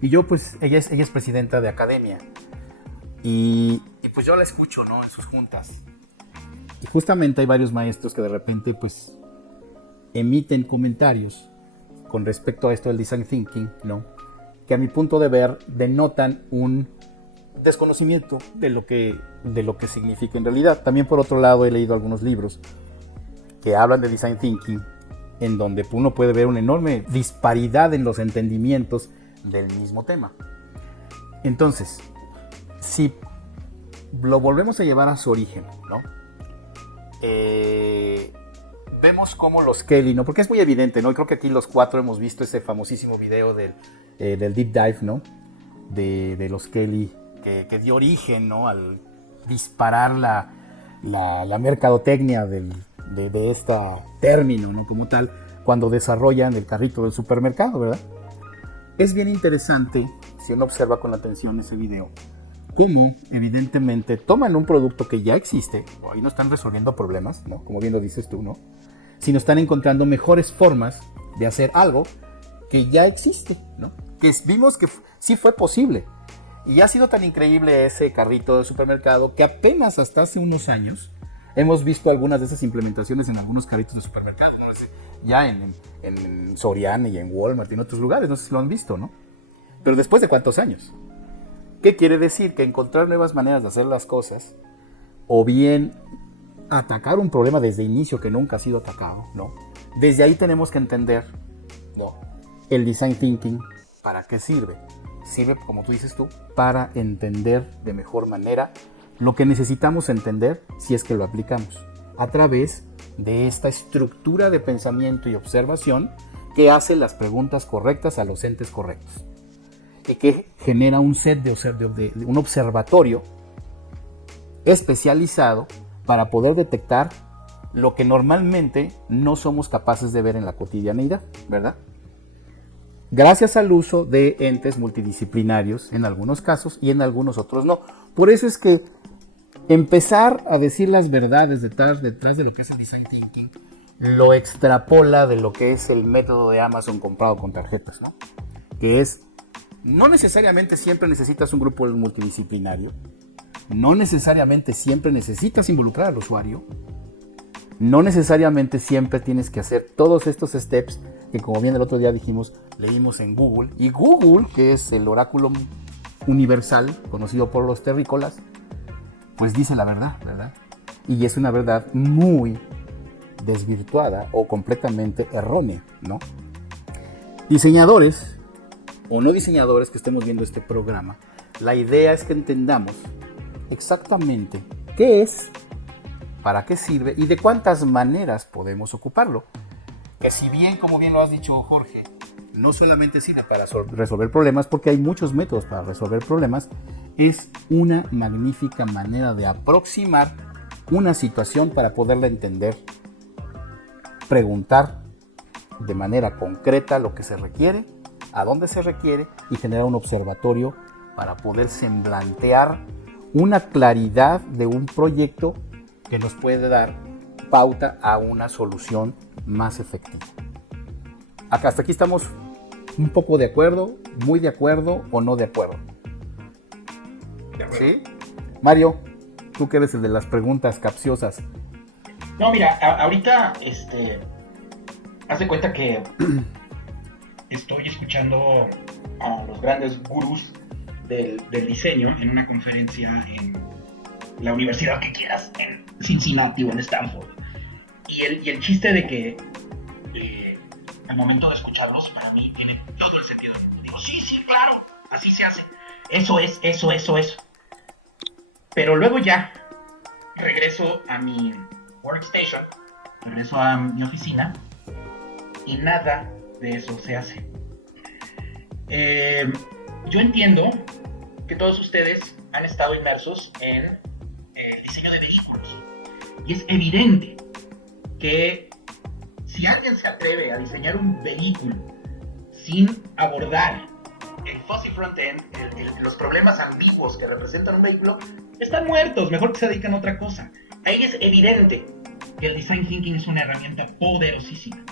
Y yo, pues, ella es presidenta de academia. Y pues yo la escucho, ¿no? En sus juntas. Y justamente hay varios maestros que de repente pues emiten comentarios con respecto a esto del design thinking, ¿no? Que a mi punto de ver denotan un desconocimiento de lo que significa en realidad. También por otro lado he leído algunos libros que hablan de design thinking, en donde uno puede ver una enorme disparidad en los entendimientos del mismo tema. Entonces, si lo volvemos a llevar a su origen, ¿no? Vemos cómo los Kelly, ¿no? Porque es muy evidente, ¿no? Y creo que aquí los cuatro hemos visto ese famosísimo video del Deep Dive, ¿no? De los Kelly, que dio origen, ¿no? Al disparar la mercadotecnia de este término, ¿no? Como tal, cuando desarrollan el carrito del supermercado, ¿verdad? Es bien interesante, si uno observa con atención ese video, cómo evidentemente toman un producto que ya existe, ahí no están resolviendo problemas, ¿no? Como bien lo dices tú, ¿no? Sino están encontrando mejores formas de hacer algo que ya existe, ¿no? Que vimos que sí fue posible. Y ha sido tan increíble ese carrito de supermercado que apenas hasta hace unos años hemos visto algunas de esas implementaciones en algunos carritos de supermercado, ¿no? Ya en Soriana y en Walmart y en otros lugares, no sé si lo han visto, ¿no? Pero después de ¿cuántos años? ¿Qué quiere decir? Que encontrar nuevas maneras de hacer las cosas, o bien atacar un problema desde inicio que nunca ha sido atacado, ¿no? Desde ahí tenemos que entender, ¿no? El design thinking, ¿para qué sirve? Sirve, como tú dices tú, para entender de mejor manera lo que necesitamos entender si es que lo aplicamos, a través de esta estructura de pensamiento y observación que hace las preguntas correctas a los entes correctos, y que genera un set de un observatorio especializado para poder detectar lo que normalmente no somos capaces de ver en la cotidianeidad, ¿verdad? Gracias al uso de entes multidisciplinarios en algunos casos y en algunos otros no. Por eso es que empezar a decir las verdades detrás de lo que es el design thinking lo extrapola de lo que es el método de Amazon comprado con tarjetas, ¿no? Que es, no necesariamente siempre necesitas un grupo multidisciplinario, no necesariamente siempre necesitas involucrar al usuario, no necesariamente siempre tienes que hacer todos estos steps que, como bien el otro día dijimos, leímos en Google. Y Google, que es el oráculo universal conocido por los terrícolas, pues dice la verdad, ¿verdad? Y es una verdad muy desvirtuada o completamente errónea, ¿no? Diseñadores o no diseñadores que estemos viendo este programa, la idea es que entendamos exactamente qué es, para qué sirve y de cuántas maneras podemos ocuparlo. Que si bien, como bien lo has dicho, Jorge, no solamente sirve para resolver problemas, porque hay muchos métodos para resolver problemas, es una magnífica manera de aproximar una situación para poderla entender, preguntar de manera concreta lo que se requiere, a dónde se requiere, y generar un observatorio para poder semblantear una claridad de un proyecto que nos puede dar pauta a una solución más efectiva. Hasta aquí estamos un poco de acuerdo, muy de acuerdo o no de acuerdo. ¿Sí? Mario, tú que eres el de las preguntas capciosas. No, mira, ahorita, haz de cuenta que estoy escuchando a los grandes gurús del diseño en una conferencia en la universidad que quieras, en Cincinnati o en Stanford. Y el chiste de que al momento de escucharlos, para mí tiene todo el sentido. Digo, sí, claro, así se hace. Eso. Pero luego ya regreso a mi workstation, regreso a mi oficina y nada de eso se hace. Yo entiendo que todos ustedes han estado inmersos en el diseño de vehículos y es evidente que si alguien se atreve a diseñar un vehículo sin abordar el fuzzy front-end, los problemas ambiguos que representan un vehículo, están muertos, mejor que se dediquen a otra cosa. Ahí es evidente que el design thinking es una herramienta poderosísima.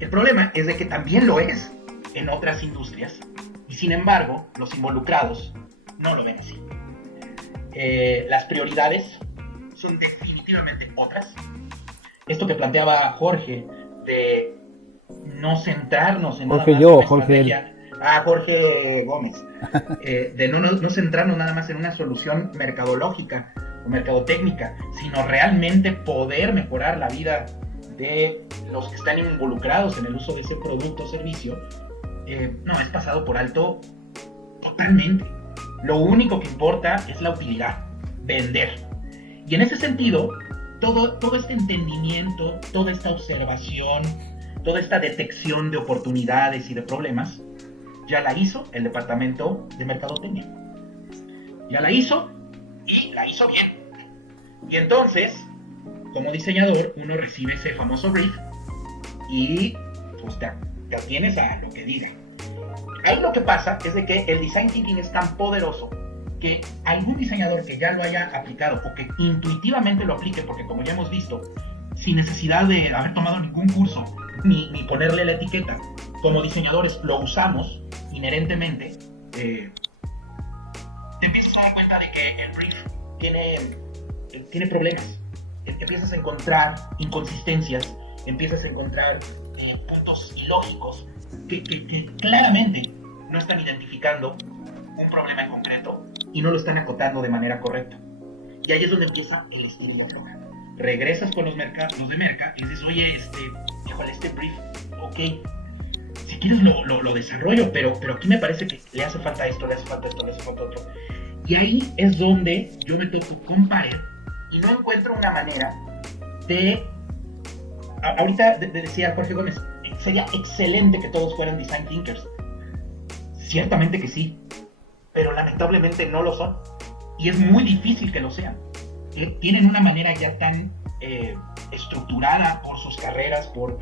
El problema es de que también lo es en otras industrias y sin embargo los involucrados no lo ven así. las prioridades son definitivamente otras. Esto que planteaba Jorge de no centrarnos en Jorge nada más yo, una Jorge estrategia. Jorge Gómez. De no centrarnos nada más en una solución mercadológica o mercadotécnica, sino realmente poder mejorar la vida de los que están involucrados en el uso de ese producto o servicio. No, es pasado por alto totalmente. Lo único que importa es la utilidad, vender. Y en ese sentido, todo este entendimiento, toda esta observación, toda esta detección de oportunidades y de problemas, ya la hizo el departamento de mercadotecnia. Ya la hizo y la hizo bien. Y entonces, como diseñador, uno recibe ese famoso brief y pues te atienes a lo que diga. Ahí lo que pasa es de que el design thinking es tan poderoso que algún diseñador que ya lo haya aplicado o que intuitivamente lo aplique, porque como ya hemos visto, sin necesidad de haber tomado ningún curso ni ponerle la etiqueta, como diseñadores lo usamos inherentemente, te empiezas a dar cuenta de que el brief tiene problemas. Empiezas a encontrar inconsistencias, empiezas a encontrar puntos ilógicos que claramente no están identificando un problema en concreto y no lo están acotando de manera correcta. Y ahí es donde empieza el estilo y afloja. Regresas con los de Merca y dices, oye, híjole, este brief, ok, si quieres lo desarrollo, pero aquí me parece que le hace falta esto, le hace falta esto, le hace falta otro. Y ahí es donde yo me topo con pared y no encuentro una manera de... Ahorita decía Jorge Gómez, sería excelente que todos fueran design thinkers. Ciertamente que sí, pero lamentablemente no lo son. Y es muy difícil que lo sean. Tienen una manera ya tan estructurada por sus carreras, por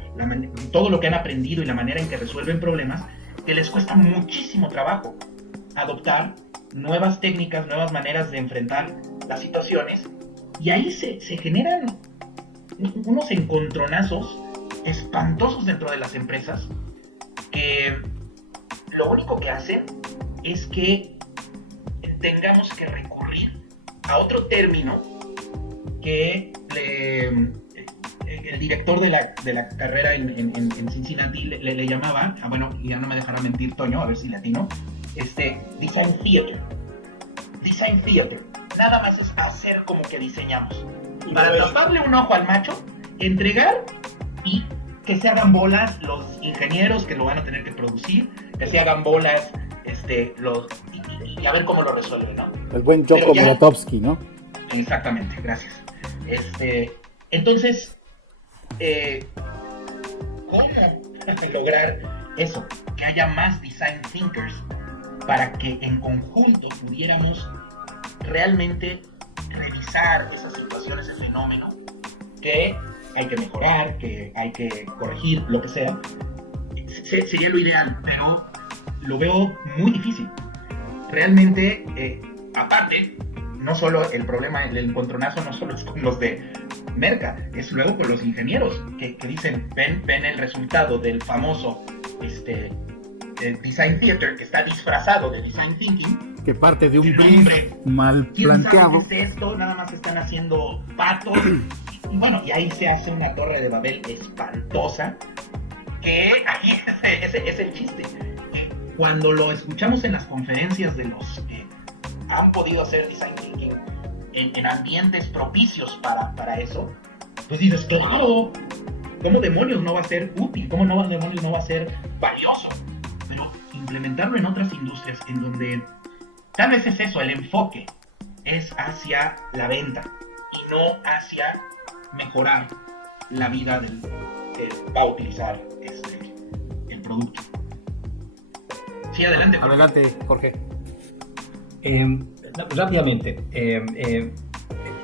todo lo que han aprendido y la manera en que resuelven problemas, que les cuesta muchísimo trabajo adoptar nuevas técnicas, nuevas maneras de enfrentar las situaciones. Y ahí se generan unos encontronazos espantosos dentro de las empresas que lo único que hacen es que tengamos que recurrir a otro término que el director de la carrera en Cincinnati le llamaba, bueno, ya no me dejará mentir Toño, a ver si latino, design theater. Design theater. Nada más es hacer como que diseñamos. Para taparle un ojo al macho, entregar y que se hagan bolas los ingenieros que lo van a tener que producir, que se hagan bolas y a ver cómo lo resuelven, ¿no? El buen Joko Grotowski, ¿no? Exactamente, gracias. Entonces, ¿cómo lograr eso? Que haya más design thinkers para que en conjunto pudiéramos realmente revisar esas situaciones, ese fenómeno que hay que mejorar, que hay que corregir, lo que sea. Sería lo ideal, pero lo veo muy difícil. Realmente, aparte, no solo el problema, el encontronazo no solo es con los de Merca, es luego con los ingenieros que dicen, ven el resultado del famoso design theater que está disfrazado de design thinking, que parte de un brief mal planteado. ¿Quién sabe qué es esto? Nada más están haciendo patos y bueno, y ahí se hace una torre de Babel espantosa, que ahí es el chiste. Cuando lo escuchamos en las conferencias de los que han podido hacer design thinking en ambientes propicios para eso, pues dices, claro, ¿cómo demonios no va a ser útil? ¿Cómo demonios no va a ser valioso? Pero implementarlo en otras industrias en donde tal vez es eso, el enfoque es hacia la venta y no hacia mejorar la vida del que va a utilizar el producto. Sí, adelante. Adelante, Jorge. Rápidamente,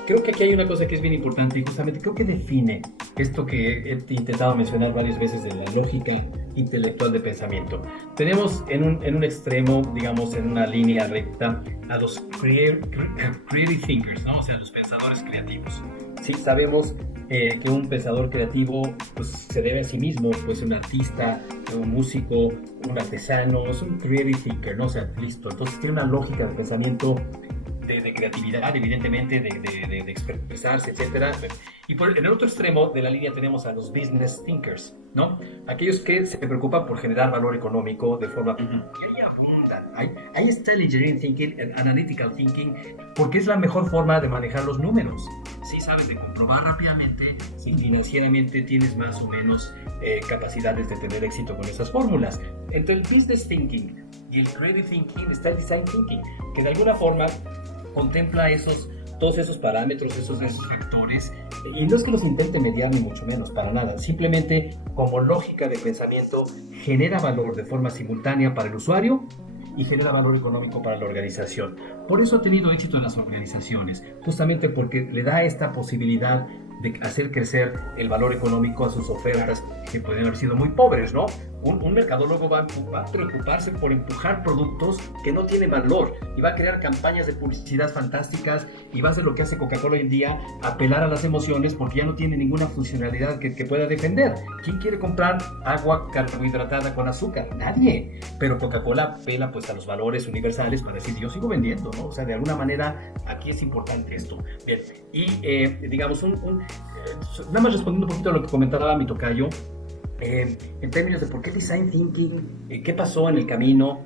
creo que aquí hay una cosa que es bien importante y justamente creo que define esto que he intentado mencionar varias veces de la lógica intelectual de pensamiento. Tenemos en un extremo, digamos, en una línea recta, a los creative thinkers, ¿no? O sea, los pensadores creativos. Sí, sabemos que un pensador creativo pues, se debe a sí mismo, pues un artista, un músico, un artesano, es un creative thinker, ¿no? O sea, listo. Entonces tiene una lógica de pensamiento de creatividad, evidentemente, de expresarse, etcétera. Y en el otro extremo de la línea tenemos a los business thinkers, ¿no? Aquellos que se preocupan por generar valor económico de forma... Y ahí abundan. Ahí está el engineering thinking, el analytical thinking, porque es la mejor forma de manejar los números. Sí sabes de comprobar rápidamente si financieramente tienes más o menos capacidades de tener éxito con esas fórmulas. Entre el business thinking y el creative thinking está el design thinking, que de alguna forma contempla todos esos parámetros, esos factores, y no es que los intente mediar ni mucho menos, para nada, simplemente como lógica de pensamiento genera valor de forma simultánea para el usuario y genera valor económico para la organización. Por eso ha tenido éxito en las organizaciones, justamente porque le da esta posibilidad de hacer crecer el valor económico a sus ofertas que pueden haber sido muy pobres, ¿no? Un mercadólogo va a preocuparse por empujar productos que no tienen valor y va a crear campañas de publicidad fantásticas y va a hacer lo que hace Coca-Cola hoy en día, apelar a las emociones porque ya no tiene ninguna funcionalidad que pueda defender. ¿Quién quiere comprar agua carbohidratada con azúcar? Nadie. Pero Coca-Cola apela pues a los valores universales para decir yo sigo vendiendo, ¿no? O sea, de alguna manera aquí es importante esto. Bien, y digamos nada más respondiendo un poquito a lo que comentaba mi tocayo, en términos de por qué design thinking, qué pasó en el camino,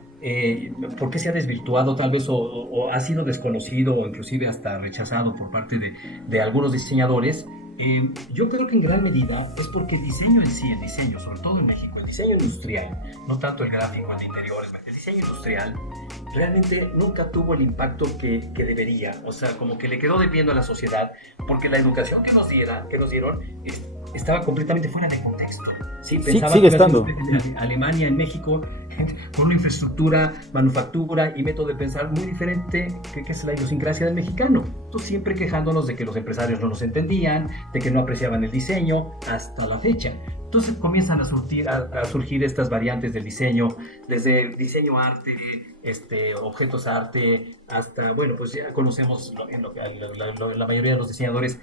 por qué se ha desvirtuado tal vez o ha sido desconocido o inclusive hasta rechazado por parte de algunos diseñadores. Yo creo que en gran medida es porque el diseño en sí, el diseño, sobre todo en México, el diseño industrial, no tanto el gráfico, el de interiores, el diseño industrial realmente nunca tuvo el impacto que debería, o sea, como que le quedó debiendo a la sociedad, porque la educación que nos dieron estaba completamente fuera de contexto. Sí, pensaba sigue que estando. Alemania, en México, con una infraestructura, manufactura y método de pensar muy diferente que es la idiosincrasia del mexicano. Entonces, siempre quejándonos de que los empresarios no nos entendían, de que no apreciaban el diseño, hasta la fecha. Entonces comienzan a surgir estas variantes del diseño, desde el diseño arte, objetos arte, hasta, bueno, pues ya conocemos en lo que la mayoría de los diseñadores,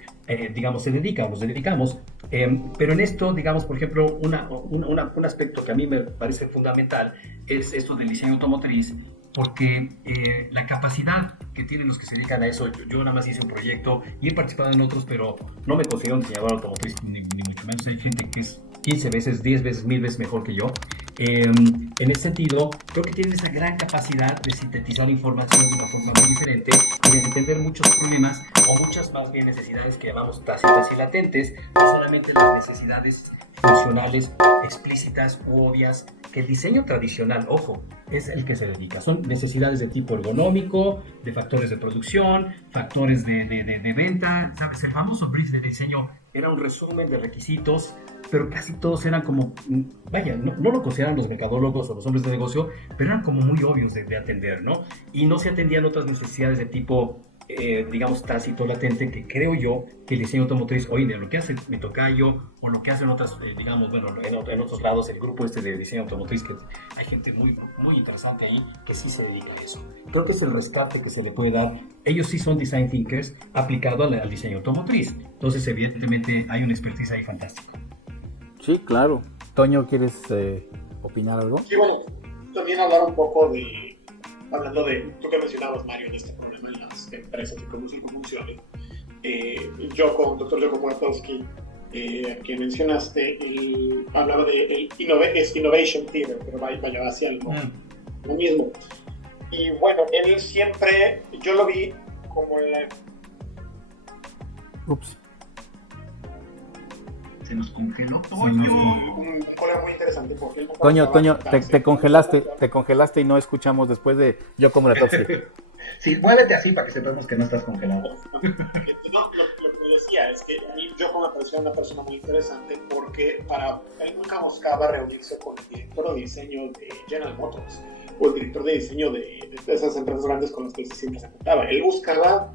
digamos, se dedican, nos dedicamos. Pero en esto, digamos, por ejemplo, un aspecto que a mí me parece fundamental es esto del diseño automotriz, porque la capacidad que tienen los que se dedican a eso, yo nada más hice un proyecto y he participado en otros, pero no me considero un diseñador automotriz, ni mucho menos. Hay gente que es 15 veces, 10 veces, 1000 veces mejor que yo. En ese sentido, creo que tienen esa gran capacidad de sintetizar información de una forma muy diferente y de entender muchos problemas o muchas más bien necesidades que llamamos tácitas y latentes, no solamente las necesidades funcionales, explícitas u obvias, que el diseño tradicional, ojo, es el que se dedica. Son necesidades de tipo ergonómico, de factores de producción, factores de venta. ¿Sabes? El famoso brief de diseño era un resumen de requisitos, pero casi todos eran como, vaya, no lo consideran los mercadólogos o los hombres de negocio, pero eran como muy obvios de atender, ¿no? Y no se atendían otras necesidades de tipo, digamos, tácito, latente, que creo yo que el diseño automotriz, hoy de lo que hace mi tocayo, o lo que hacen otras, digamos, bueno, en otros lados, el grupo de diseño automotriz, que hay gente muy, muy interesante ahí que sí se dedica a eso. Creo que es el rescate que se le puede dar. Ellos sí son design thinkers aplicado al diseño automotriz. Entonces, evidentemente, hay un expertise ahí fantástico. Sí, claro. Toño, ¿quieres opinar algo? Sí, bueno, también hablar un poco hablando de, tú que mencionabas, Mario, en este problema en las empresas y cómo funciona. Yo con Dr. Joko Muertowski, que mencionaste, él hablaba de Innovation Theater, pero vaya hacia lo mismo. Y bueno, él siempre, yo lo vi como Ups. Se nos congeló. un colega muy interesante porque él Toño, te congelaste y no escuchamos después de Joko Muertowski. Sí, muévete así para que sepamos que no estás congelado. No, lo que me decía es que a mí Joko me parecía una persona muy interesante porque él nunca buscaba reunirse con el director de diseño de General Motors o el director de diseño de esas empresas grandes con las que siempre se juntaba. Él buscaba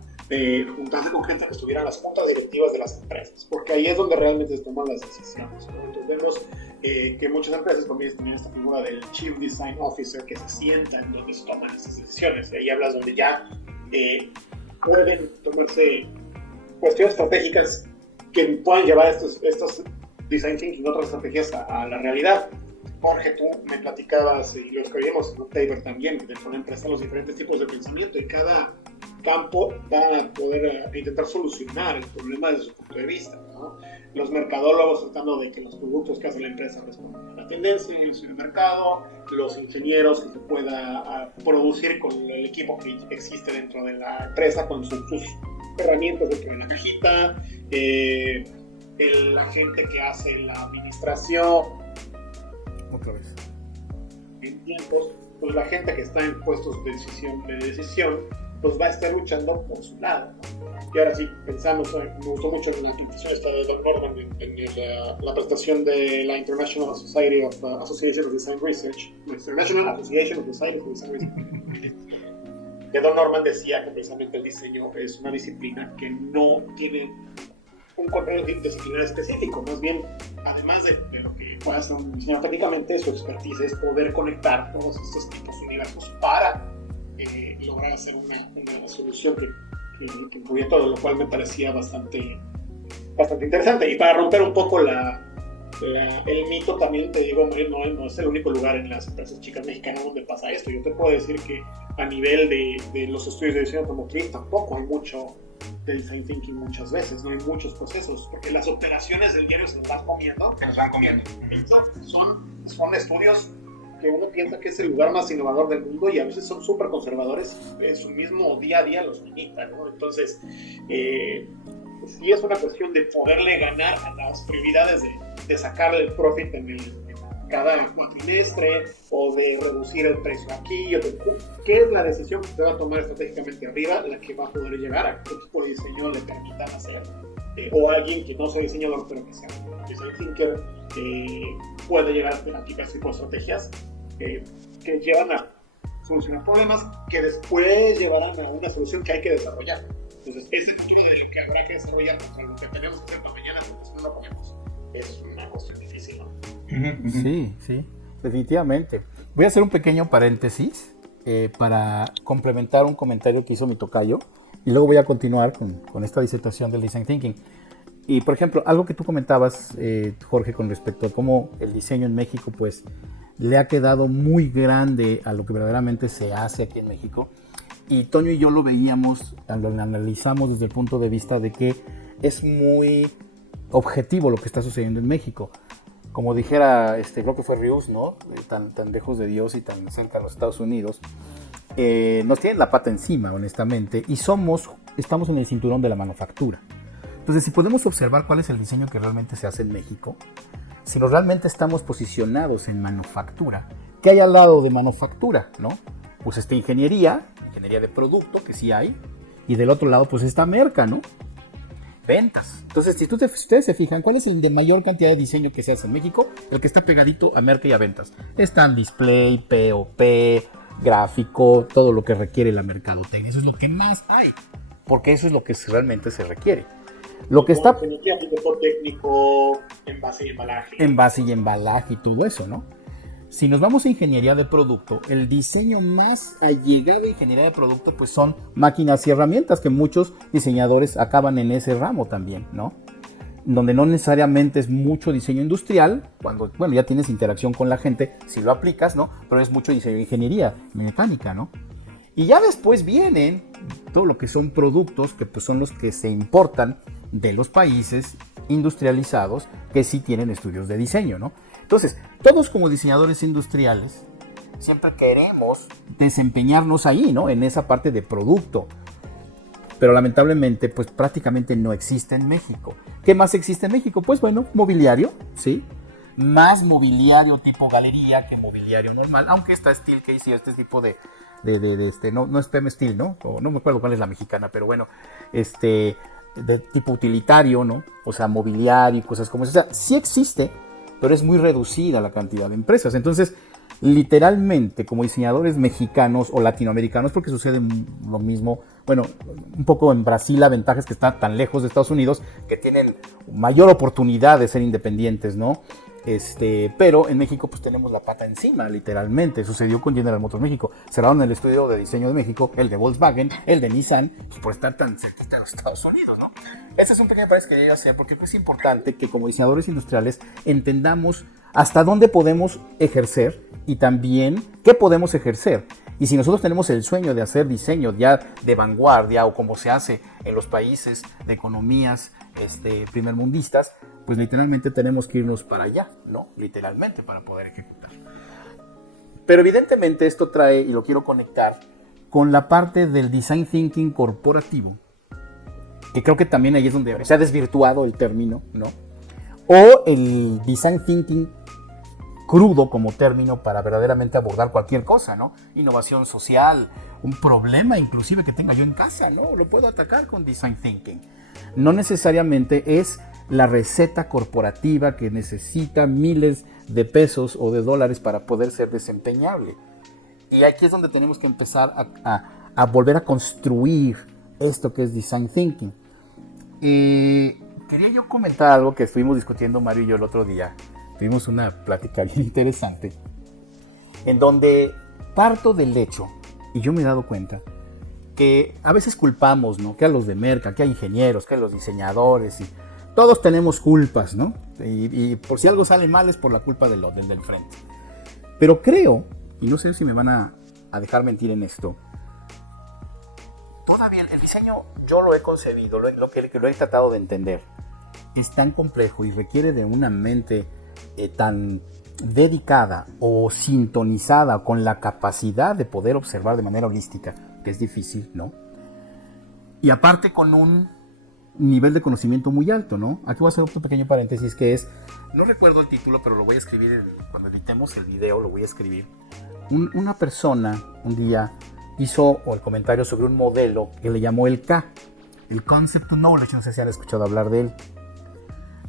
juntarse con gente que estuviera en las juntas directivas de las empresas, porque ahí es donde realmente se toman las decisiones, ¿no? Entonces vemos que muchas empresas comienzan a tener esta figura del Chief Design Officer que se sienta en donde se toman esas decisiones, y ahí hablas donde ya pueden tomarse cuestiones estratégicas que pueden llevar estos design thinking, otras estrategias a la realidad. Jorge, tú me platicabas y lo escribimos en un paper también, de una empresa los diferentes tipos de pensamiento, y cada campo va a poder intentar solucionar el problema desde su punto de vista, ¿no? Los mercadólogos tratando de que los productos que hace la empresa respondan a la tendencia, el estudio de mercado, los ingenieros que se pueda producir con el equipo que existe dentro de la empresa, con sus herramientas dentro de la cajita, la gente que hace la administración, Otra vez. en tiempos, pues la gente que está en puestos de decisión, pues va a estar luchando por su lado, ¿no? Y ahora sí, pensamos, me gustó mucho la presentación esta de Don Norman en la presentación de la International Society of Association of Design Research, International Association of Design Research, que Don Norman decía que precisamente el diseño es una disciplina que no tiene un control disciplinar específico, más bien, además de lo que pueda hacer un diseñador técnicamente, su expertise es poder conectar todos estos tipos de universos para lograr hacer una solución que incluye todo, lo cual me parecía bastante interesante. Y para romper un poco el mito también, te digo, no es el único lugar en las empresas chicas mexicanas donde pasa esto. Yo te puedo decir que a nivel de los estudios de diseño automotriz tampoco hay mucho de design thinking muchas veces, no hay muchos procesos, porque las operaciones del diario se nos van comiendo. Se nos van comiendo. Son estudios que uno piensa que es el lugar más innovador del mundo y a veces son súper conservadores, su mismo día a día los limita, ¿no? Entonces, sí es una cuestión de poderle ganar a las prioridades de sacarle el profit en cada cuatrimestre o de reducir el precio aquí. ¿Qué es la decisión que se va a tomar estratégicamente arriba, la que va a poder llegar a qué tipo de diseño le permitan hacer? O alguien que no sea diseñador pero que sea design thinker puede llegar a aplicar tipo de estrategias que llevan a solucionar problemas que después llevarán a una solución que hay que desarrollar. Entonces, ese futuro de lo que habrá que desarrollar contra lo que tenemos que hacer para mañana, porque si no lo ponemos, es una cuestión difícil, ¿no? Sí, definitivamente. Voy a hacer un pequeño paréntesis para complementar un comentario que hizo mi tocayo y luego voy a continuar con esta disertación del Design Thinking. Y, por ejemplo, algo que tú comentabas, Jorge, con respecto a cómo el diseño en México, pues, le ha quedado muy grande a lo que verdaderamente se hace aquí en México. Y Toño y yo lo veíamos, lo analizamos desde el punto de vista de que es muy objetivo lo que está sucediendo en México. Como dijera, creo que fue Rius, ¿no? Tan lejos de Dios y tan cerca de los Estados Unidos. Nos tienen la pata encima, honestamente, y estamos en el cinturón de la manufactura. Entonces, si podemos observar cuál es el diseño que realmente se hace en México, si realmente estamos posicionados en manufactura, ¿qué hay al lado de manufactura, no? Pues está ingeniería de producto, que sí hay, y del otro lado, pues está merca, ¿no? Ventas. Entonces, si ustedes se fijan, ¿cuál es el de mayor cantidad de diseño que se hace en México? El que está pegadito a merca y a ventas. Están display, POP, gráfico, todo lo que requiere la mercadotecnia. Eso es lo que más hay, porque eso es lo que realmente se requiere. Lo que está técnico, envase y embalaje. Envase y embalaje y todo eso, ¿no? Si nos vamos a ingeniería de producto, el diseño más allegado a ingeniería de producto, pues son máquinas y herramientas, que muchos diseñadores acaban en ese ramo también, ¿no? Donde no necesariamente es mucho diseño industrial, cuando, bueno, ya tienes interacción con la gente, si lo aplicas, ¿no? Pero es mucho diseño de ingeniería mecánica, ¿no? Y ya después vienen todo lo que son productos, que pues son los que se importan de los países industrializados, que sí tienen estudios de diseño, ¿no? Entonces, todos como diseñadores industriales siempre queremos desempeñarnos ahí, ¿no? En esa parte de producto. Pero lamentablemente, pues prácticamente no existe en México. ¿Qué más existe en México? Pues bueno, mobiliario, ¿sí? Más mobiliario tipo galería que mobiliario normal, aunque está Steelcase y este tipo de no es PM Steel, ¿no? O no me acuerdo cuál es la mexicana, pero bueno, de tipo utilitario, ¿no? O sea, mobiliario y cosas como eso. O sea, sí existe, pero es muy reducida la cantidad de empresas. Entonces, literalmente, como diseñadores mexicanos o latinoamericanos, porque sucede lo mismo, bueno, un poco en Brasil la ventaja es que está tan lejos de Estados Unidos que tienen mayor oportunidad de ser independientes, ¿no? Pero en México pues tenemos la pata encima, literalmente. Sucedió con General Motors México. Cerraron el estudio de diseño de México, el de Volkswagen, el de Nissan, pues por estar tan cerquita de los Estados Unidos, ¿no? Ese es un pequeño país que llega a ser, porque es importante que como diseñadores industriales entendamos hasta dónde podemos ejercer y también qué podemos ejercer. Y si nosotros tenemos el sueño de hacer diseño ya de vanguardia o como se hace en los países de economías primermundistas, pues literalmente tenemos que irnos para allá, ¿no? Literalmente para poder ejecutar. Pero evidentemente esto trae, y lo quiero conectar, con la parte del design thinking corporativo, que creo que también ahí es donde se ha desvirtuado el término, ¿no? O el design thinking crudo como término para verdaderamente abordar cualquier cosa, ¿no? Innovación social, un problema inclusive que tenga yo en casa, ¿no? Lo puedo atacar con design thinking. No necesariamente es la receta corporativa que necesita miles de pesos o de dólares para poder ser desempeñable. Y aquí es donde tenemos que empezar a volver a construir esto que es design thinking. Quería yo comentar algo que estuvimos discutiendo Mario y yo el otro día. Tuvimos una plática bien interesante en donde parto del hecho, y yo me he dado cuenta, que a veces culpamos, ¿no? Que a los de merca, que a ingenieros, que a los diseñadores, y todos tenemos culpas, ¿no? Y por si algo sale mal es por la culpa del frente. Pero creo, y no sé si me van a dejar mentir en esto, todavía el diseño yo lo he concebido, lo que he tratado de entender, es tan complejo y requiere de una mente tan dedicada o sintonizada con la capacidad de poder observar de manera holística, que es difícil, ¿no? Y aparte con un nivel de conocimiento muy alto, ¿no? Aquí voy a hacer un pequeño paréntesis que es, no recuerdo el título, pero lo voy a escribir cuando editemos el video, lo voy a escribir. Una persona un día hizo el comentario sobre un modelo que le llamó el K, el Concept to Knowledge, no sé si han escuchado hablar de él.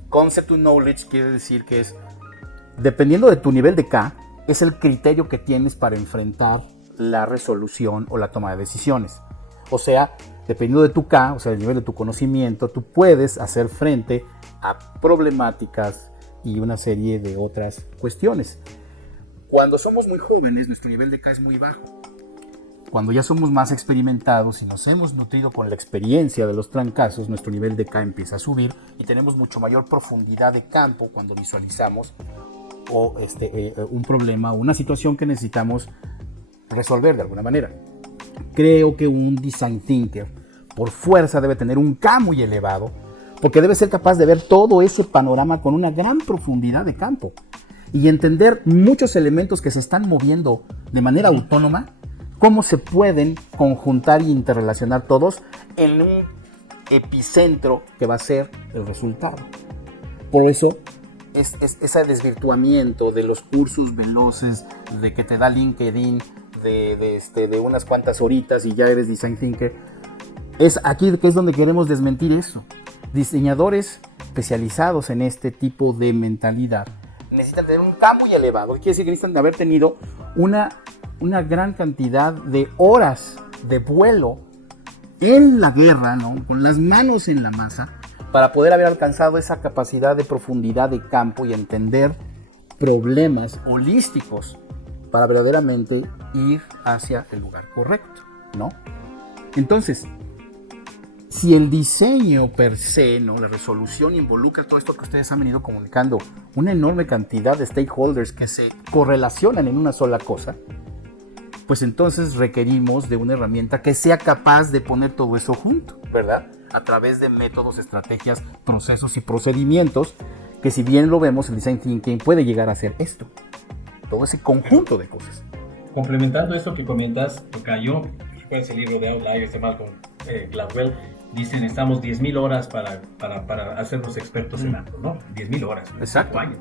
Concept to Knowledge quiere decir que es, dependiendo de tu nivel de K, es el criterio que tienes para enfrentar la resolución o la toma de decisiones. O sea, dependiendo de tu K, o sea, el nivel de tu conocimiento, tú puedes hacer frente a problemáticas y una serie de otras cuestiones. Cuando somos muy jóvenes, nuestro nivel de K es muy bajo. Cuando ya somos más experimentados y nos hemos nutrido con la experiencia de los trancazos, nuestro nivel de K empieza a subir y tenemos mucho mayor profundidad de campo cuando visualizamos un problema o una situación que necesitamos resolver de alguna manera. Creo que un design thinker por fuerza debe tener un K muy elevado, porque debe ser capaz de ver todo ese panorama con una gran profundidad de campo y entender muchos elementos que se están moviendo de manera autónoma, cómo se pueden conjuntar e interrelacionar todos en un epicentro que va a ser el resultado. Por eso es ese desvirtuamiento de los cursos veloces de que te da LinkedIn de unas cuantas horitas y ya eres design thinker. Es aquí que es donde queremos desmentir eso. Diseñadores especializados en este tipo de mentalidad necesitan tener un K muy elevado. Quiere decir que necesitan haber tenido una gran cantidad de horas de vuelo en la guerra, ¿no? Con las manos en la masa, para poder haber alcanzado esa capacidad de profundidad de campo y entender problemas holísticos para verdaderamente ir hacia el lugar correcto, ¿no? Entonces, si el diseño per se, ¿no? La resolución involucra todo esto que ustedes han venido comunicando, una enorme cantidad de stakeholders que se correlacionan en una sola cosa, pues entonces requerimos de una herramienta que sea capaz de poner todo eso junto, ¿verdad? A través de métodos, estrategias, procesos y procedimientos, que si bien lo vemos, el design thinking puede llegar a hacer esto, todo ese conjunto de cosas. Complementando esto que comentas, Tocayo, recuerdas el libro de Outliers de Malcolm Gladwell, dicen estamos 10.000 horas para hacernos expertos en algo, ¿no? 10.000 horas. Exacto. Años.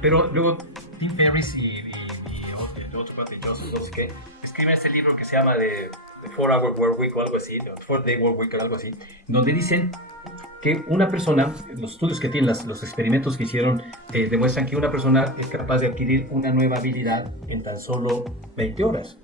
Pero luego Tim Ferriss y otro cuate, Joseph, no sé qué, escriben este libro que se llama The 4-Hour Work Week o algo así, 4-Day Work Week o algo así, donde dicen que una persona, los estudios que tienen, los experimentos que hicieron, demuestran que una persona es capaz de adquirir una nueva habilidad en tan solo 20 horas.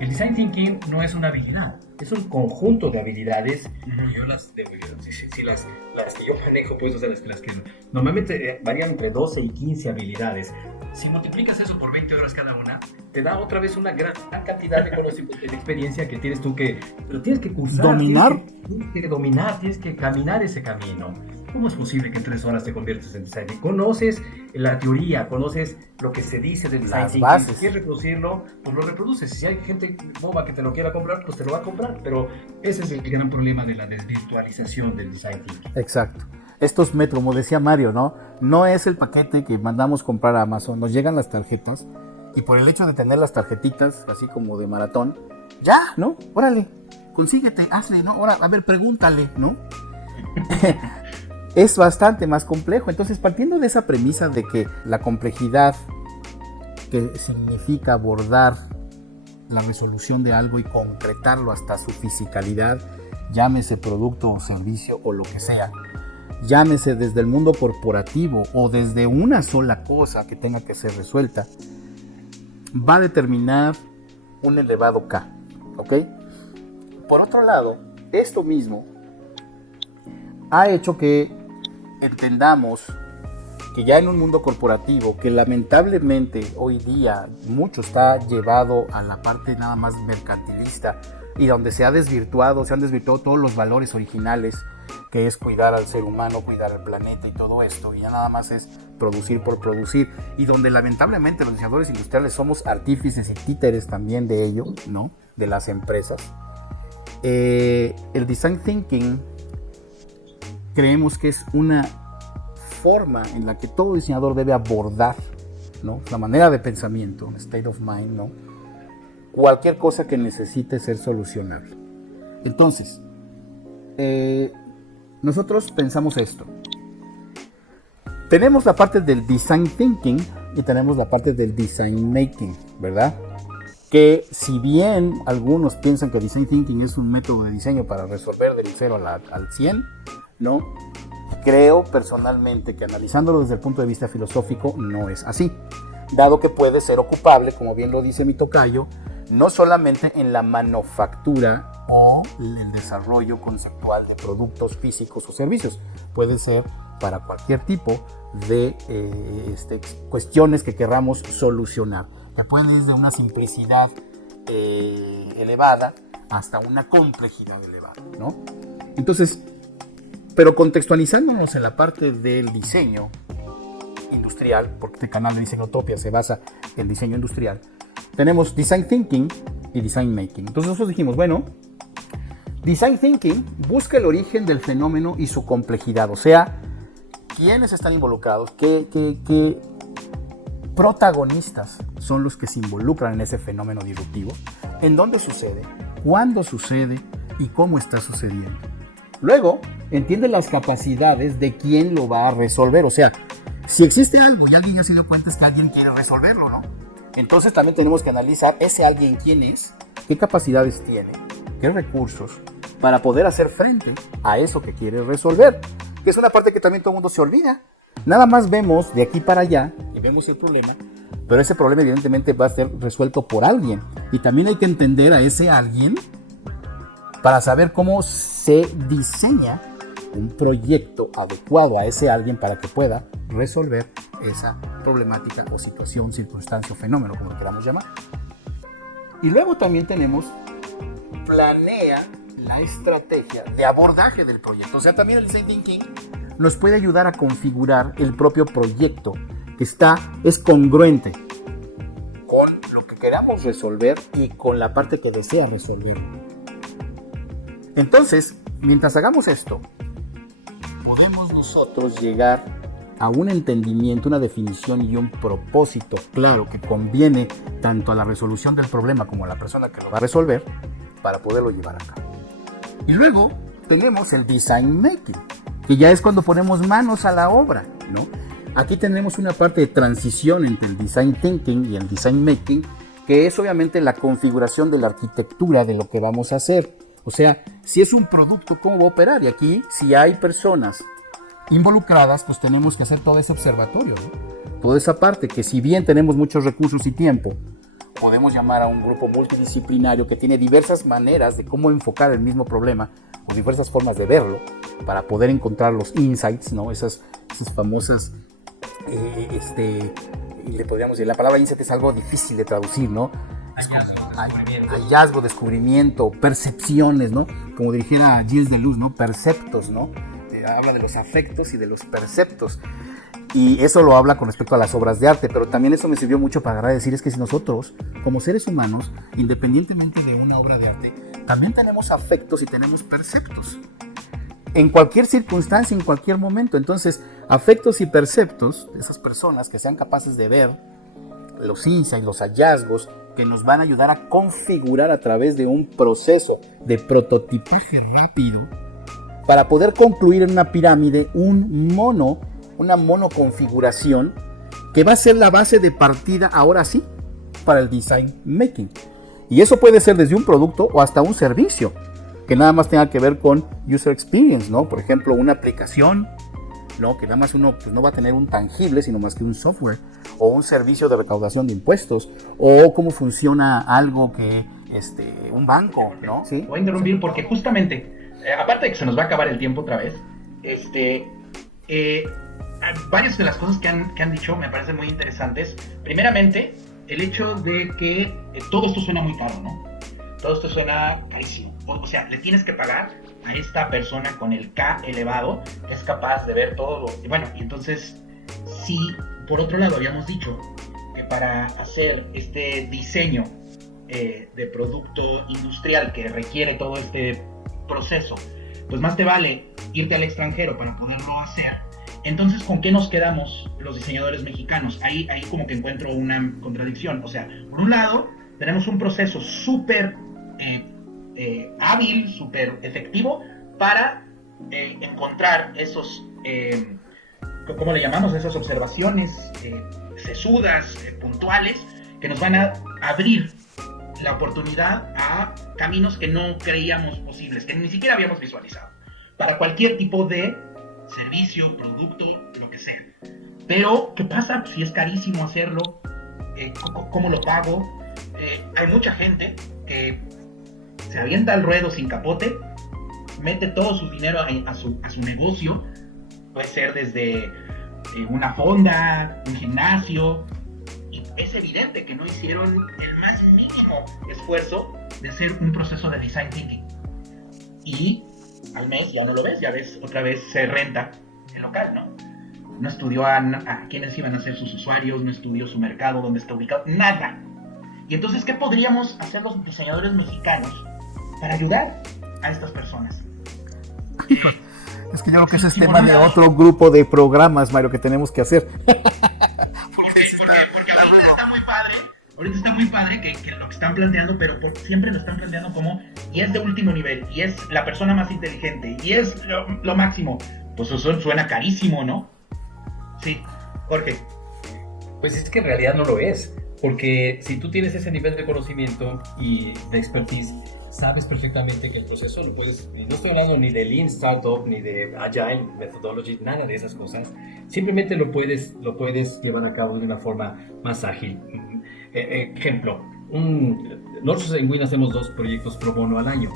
El design thinking no es una habilidad, es un conjunto de habilidades. Yo las que yo manejo, pues, o sea, las que normalmente varían entre 12 y 15 habilidades. Si multiplicas eso por 20 horas cada una, te da otra vez una gran cantidad de conocimiento, de experiencia que tienes tú pero tienes que cursar. Dominar. Tienes que dominar, tienes que caminar ese camino. ¿Cómo es posible que en 3 horas te conviertes en design thinking? Conoces la teoría, conoces lo que se dice del design Las thinking. bases. Si quieres reproducirlo, pues lo reproduces. Si hay gente boba que te lo quiera comprar, pues te lo va a comprar. Pero ese es el gran problema de la desvirtualización del design thinking. Exacto. Estos metros, como decía Mario, ¿no? No es el paquete que mandamos comprar a Amazon. Nos llegan las tarjetas y por el hecho de tener las tarjetitas, así como de maratón, ya, ¿no? Órale, consíguete, hazle, ¿no? Ahora, a ver, pregúntale, ¿no? Es bastante más complejo. Entonces, partiendo de esa premisa de que la complejidad que significa abordar la resolución de algo y concretarlo hasta su fisicalidad, llámese producto o servicio o lo que sea, llámese desde el mundo corporativo o desde una sola cosa que tenga que ser resuelta, va a determinar un elevado K, ¿ok? Por otro lado, esto mismo ha hecho que entendamos que ya en un mundo corporativo, que lamentablemente hoy día mucho está llevado a la parte nada más mercantilista y donde se han desvirtuado todos los valores originales, que es cuidar al ser humano, cuidar al planeta y todo esto, y ya nada más es producir por producir, y donde lamentablemente los diseñadores industriales somos artífices y títeres también de ello, ¿no? De las empresas. El design thinking creemos que es una forma en la que todo diseñador debe abordar, ¿no? La manera de pensamiento, un state of mind, ¿no? Cualquier cosa que necesite ser solucionable. Entonces, nosotros pensamos esto. Tenemos la parte del design thinking y tenemos la parte del design making, ¿verdad? Que si bien algunos piensan que design thinking es un método de diseño para resolver del 0 al 100, ¿no? Creo personalmente que analizándolo desde el punto de vista filosófico no es así, dado que puede ser ocupable, como bien lo dice mi tocayo, no solamente en la manufactura o el desarrollo conceptual de productos físicos o servicios, puede ser para cualquier tipo de cuestiones que queramos solucionar, que puede desde una simplicidad elevada hasta una complejidad elevada, ¿no? Entonces, pero contextualizándonos en la parte del diseño industrial, porque este canal de Diseñotopia se basa en diseño industrial, tenemos Design Thinking y Design Making. Entonces nosotros dijimos, bueno, Design Thinking busca el origen del fenómeno y su complejidad, o sea, quiénes están involucrados, qué protagonistas son los que se involucran en ese fenómeno disruptivo, en dónde sucede, cuándo sucede y cómo está sucediendo. Luego, entiende las capacidades de quién lo va a resolver. O sea, si existe algo y alguien ya se dio cuenta es que alguien quiere resolverlo, ¿no? Entonces también tenemos que analizar ese alguien quién es, qué capacidades tiene, qué recursos para poder hacer frente a eso que quiere resolver. Que es una parte que también todo el mundo se olvida. Nada más vemos de aquí para allá y vemos el problema, pero ese problema evidentemente va a ser resuelto por alguien. Y también hay que entender a ese alguien para saber cómo se diseña un proyecto adecuado a ese alguien para que pueda resolver esa problemática o situación, circunstancia o fenómeno, como lo queramos llamar. Y luego también tenemos planea la estrategia de abordaje del proyecto. O sea, también el design thinking nos puede ayudar a configurar el propio proyecto que es congruente con lo que queramos resolver y con la parte que desea resolver. Entonces, mientras hagamos esto, podemos nosotros llegar a un entendimiento, una definición y un propósito claro que conviene tanto a la resolución del problema como a la persona que lo va a resolver para poderlo llevar a cabo. Y luego tenemos el design making, que ya es cuando ponemos manos a la obra, ¿no? Aquí tenemos una parte de transición entre el design thinking y el design making, que es obviamente la configuración de la arquitectura de lo que vamos a hacer. O sea, si es un producto, ¿cómo va a operar? Y aquí, si hay personas involucradas, pues tenemos que hacer todo ese observatorio, ¿no? Toda esa parte que si bien tenemos muchos recursos y tiempo, podemos llamar a un grupo multidisciplinario que tiene diversas maneras de cómo enfocar el mismo problema o diversas formas de verlo para poder encontrar los insights, ¿no? Esas famosas, le podríamos decir, la palabra insight es algo difícil de traducir, ¿no? Hallazgo, descubrimiento, percepciones, ¿no? Como dijera Gilles Deleuze, ¿no? Perceptos, ¿no? habla de los afectos y de los perceptos. Y eso lo habla con respecto a las obras de arte, pero también eso me sirvió mucho para agarrar y decir es que si nosotros, como seres humanos, independientemente de una obra de arte, también tenemos afectos y tenemos perceptos. En cualquier circunstancia, en cualquier momento. Entonces, afectos y perceptos de esas personas que sean capaces de ver los insights, los hallazgos, que nos van a ayudar a configurar a través de un proceso de prototipaje rápido para poder concluir en una pirámide una monoconfiguración que va a ser la base de partida, ahora sí, para el design making. Y eso puede ser desde un producto o hasta un servicio que nada más tenga que ver con user experience, ¿no? Por ejemplo, una aplicación, ¿no? Que nada más uno pues, no va a tener un tangible, sino más que un software, o un servicio de recaudación de impuestos, o cómo funciona algo que, un banco, ¿no? ¿Sí? Voy a interrumpir porque justamente, aparte de que se nos va a acabar el tiempo otra vez, varias de las cosas que han dicho me parecen muy interesantes. Primeramente, el hecho de que todo esto suena muy caro, ¿no? Todo esto suena carísimo. O sea, le tienes que pagar a esta persona con el K elevado, que es capaz de ver todo. Y bueno, y entonces, si por otro lado habíamos dicho que para hacer este diseño de producto industrial que requiere todo este proceso, pues más te vale irte al extranjero para poderlo hacer. Entonces, ¿con qué nos quedamos los diseñadores mexicanos? Ahí como que encuentro una contradicción. O sea, por un lado, tenemos un proceso súper hábil, súper efectivo para encontrar esos, ¿cómo le llamamos? Esas observaciones sesudas, puntuales, que nos van a abrir la oportunidad a caminos que no creíamos posibles, que ni siquiera habíamos visualizado, para cualquier tipo de servicio, producto, lo que sea. Pero, ¿qué pasa si es carísimo hacerlo? ¿Cómo lo pago? Hay mucha gente que se avienta al ruedo sin capote, mete todo su dinero a su negocio, puede ser desde una fonda, un gimnasio, y es evidente que no hicieron el más mínimo esfuerzo de hacer un proceso de design thinking. Y al mes ya no lo ves, ya ves, otra vez se renta el local, ¿no? No estudió a quiénes iban a ser sus usuarios, no estudió su mercado, dónde está ubicado, nada. Y entonces, ¿qué podríamos hacer los diseñadores mexicanos para ayudar a estas personas? Es que yo creo que ese es tema de otro grupo de programas, Mario, que tenemos que hacer. Porque ahorita está muy padre que lo que están planteando, pero siempre lo están planteando como, y es de último nivel, y es la persona más inteligente, y es lo máximo. Pues eso suena carísimo, ¿no? Sí, Jorge. Pues es que en realidad no lo es, porque si tú tienes ese nivel de conocimiento y de expertise, sabes perfectamente que el proceso lo puedes, no estoy hablando ni de Lean Startup, ni de Agile Methodology, nada de esas cosas, simplemente lo puedes llevar a cabo de una forma más ágil. Ejemplo, nosotros en Win hacemos 2 proyectos pro bono al año,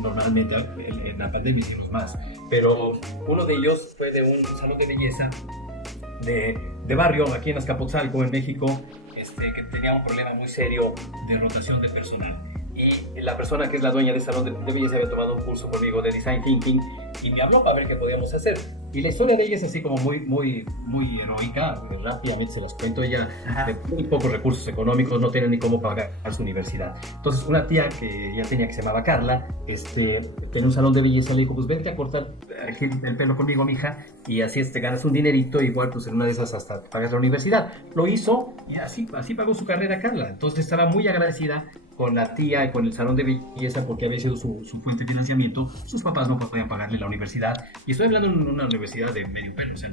normalmente en la pandemia hicimos más, pero uno de ellos fue de un salón de belleza de barrio aquí en Azcapotzalco, en México, que tenía un problema muy serio de rotación de personal. Y la persona que es la dueña del salón de belleza había tomado un curso conmigo de Design Thinking y me habló para ver qué podíamos hacer. Y la historia de ella es así como muy heroica, rápidamente se las cuento. Ella, de muy pocos recursos económicos, no tenía ni cómo pagar su universidad. Entonces, una tía que ya tenía, que se llamaba Carla, tenía un salón de belleza, le dijo, pues vente a cortar aquí el pelo conmigo, mija, y así te ganas un dinerito, igual pues en una de esas hasta pagas la universidad. Lo hizo y así pagó su carrera Carla. Entonces estaba muy agradecida con la tía y con el salón de belleza porque había sido su fuente de financiamiento. Sus papás no podían pagarle la universidad, y estoy hablando de una universidad de medio pelo, o sea,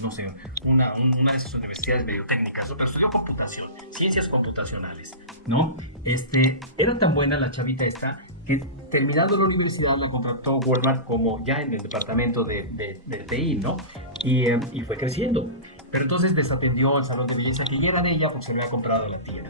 no sé, una de esas universidades medio técnicas, pero estudió computación, ciencias computacionales, ¿no? Era tan buena la chavita esta que terminando la universidad la contrató Walmart como ya en el departamento de TI, ¿no? Y fue creciendo. Pero entonces desatendió al salón de belleza que ya era de ella porque se lo había comprado a la tía.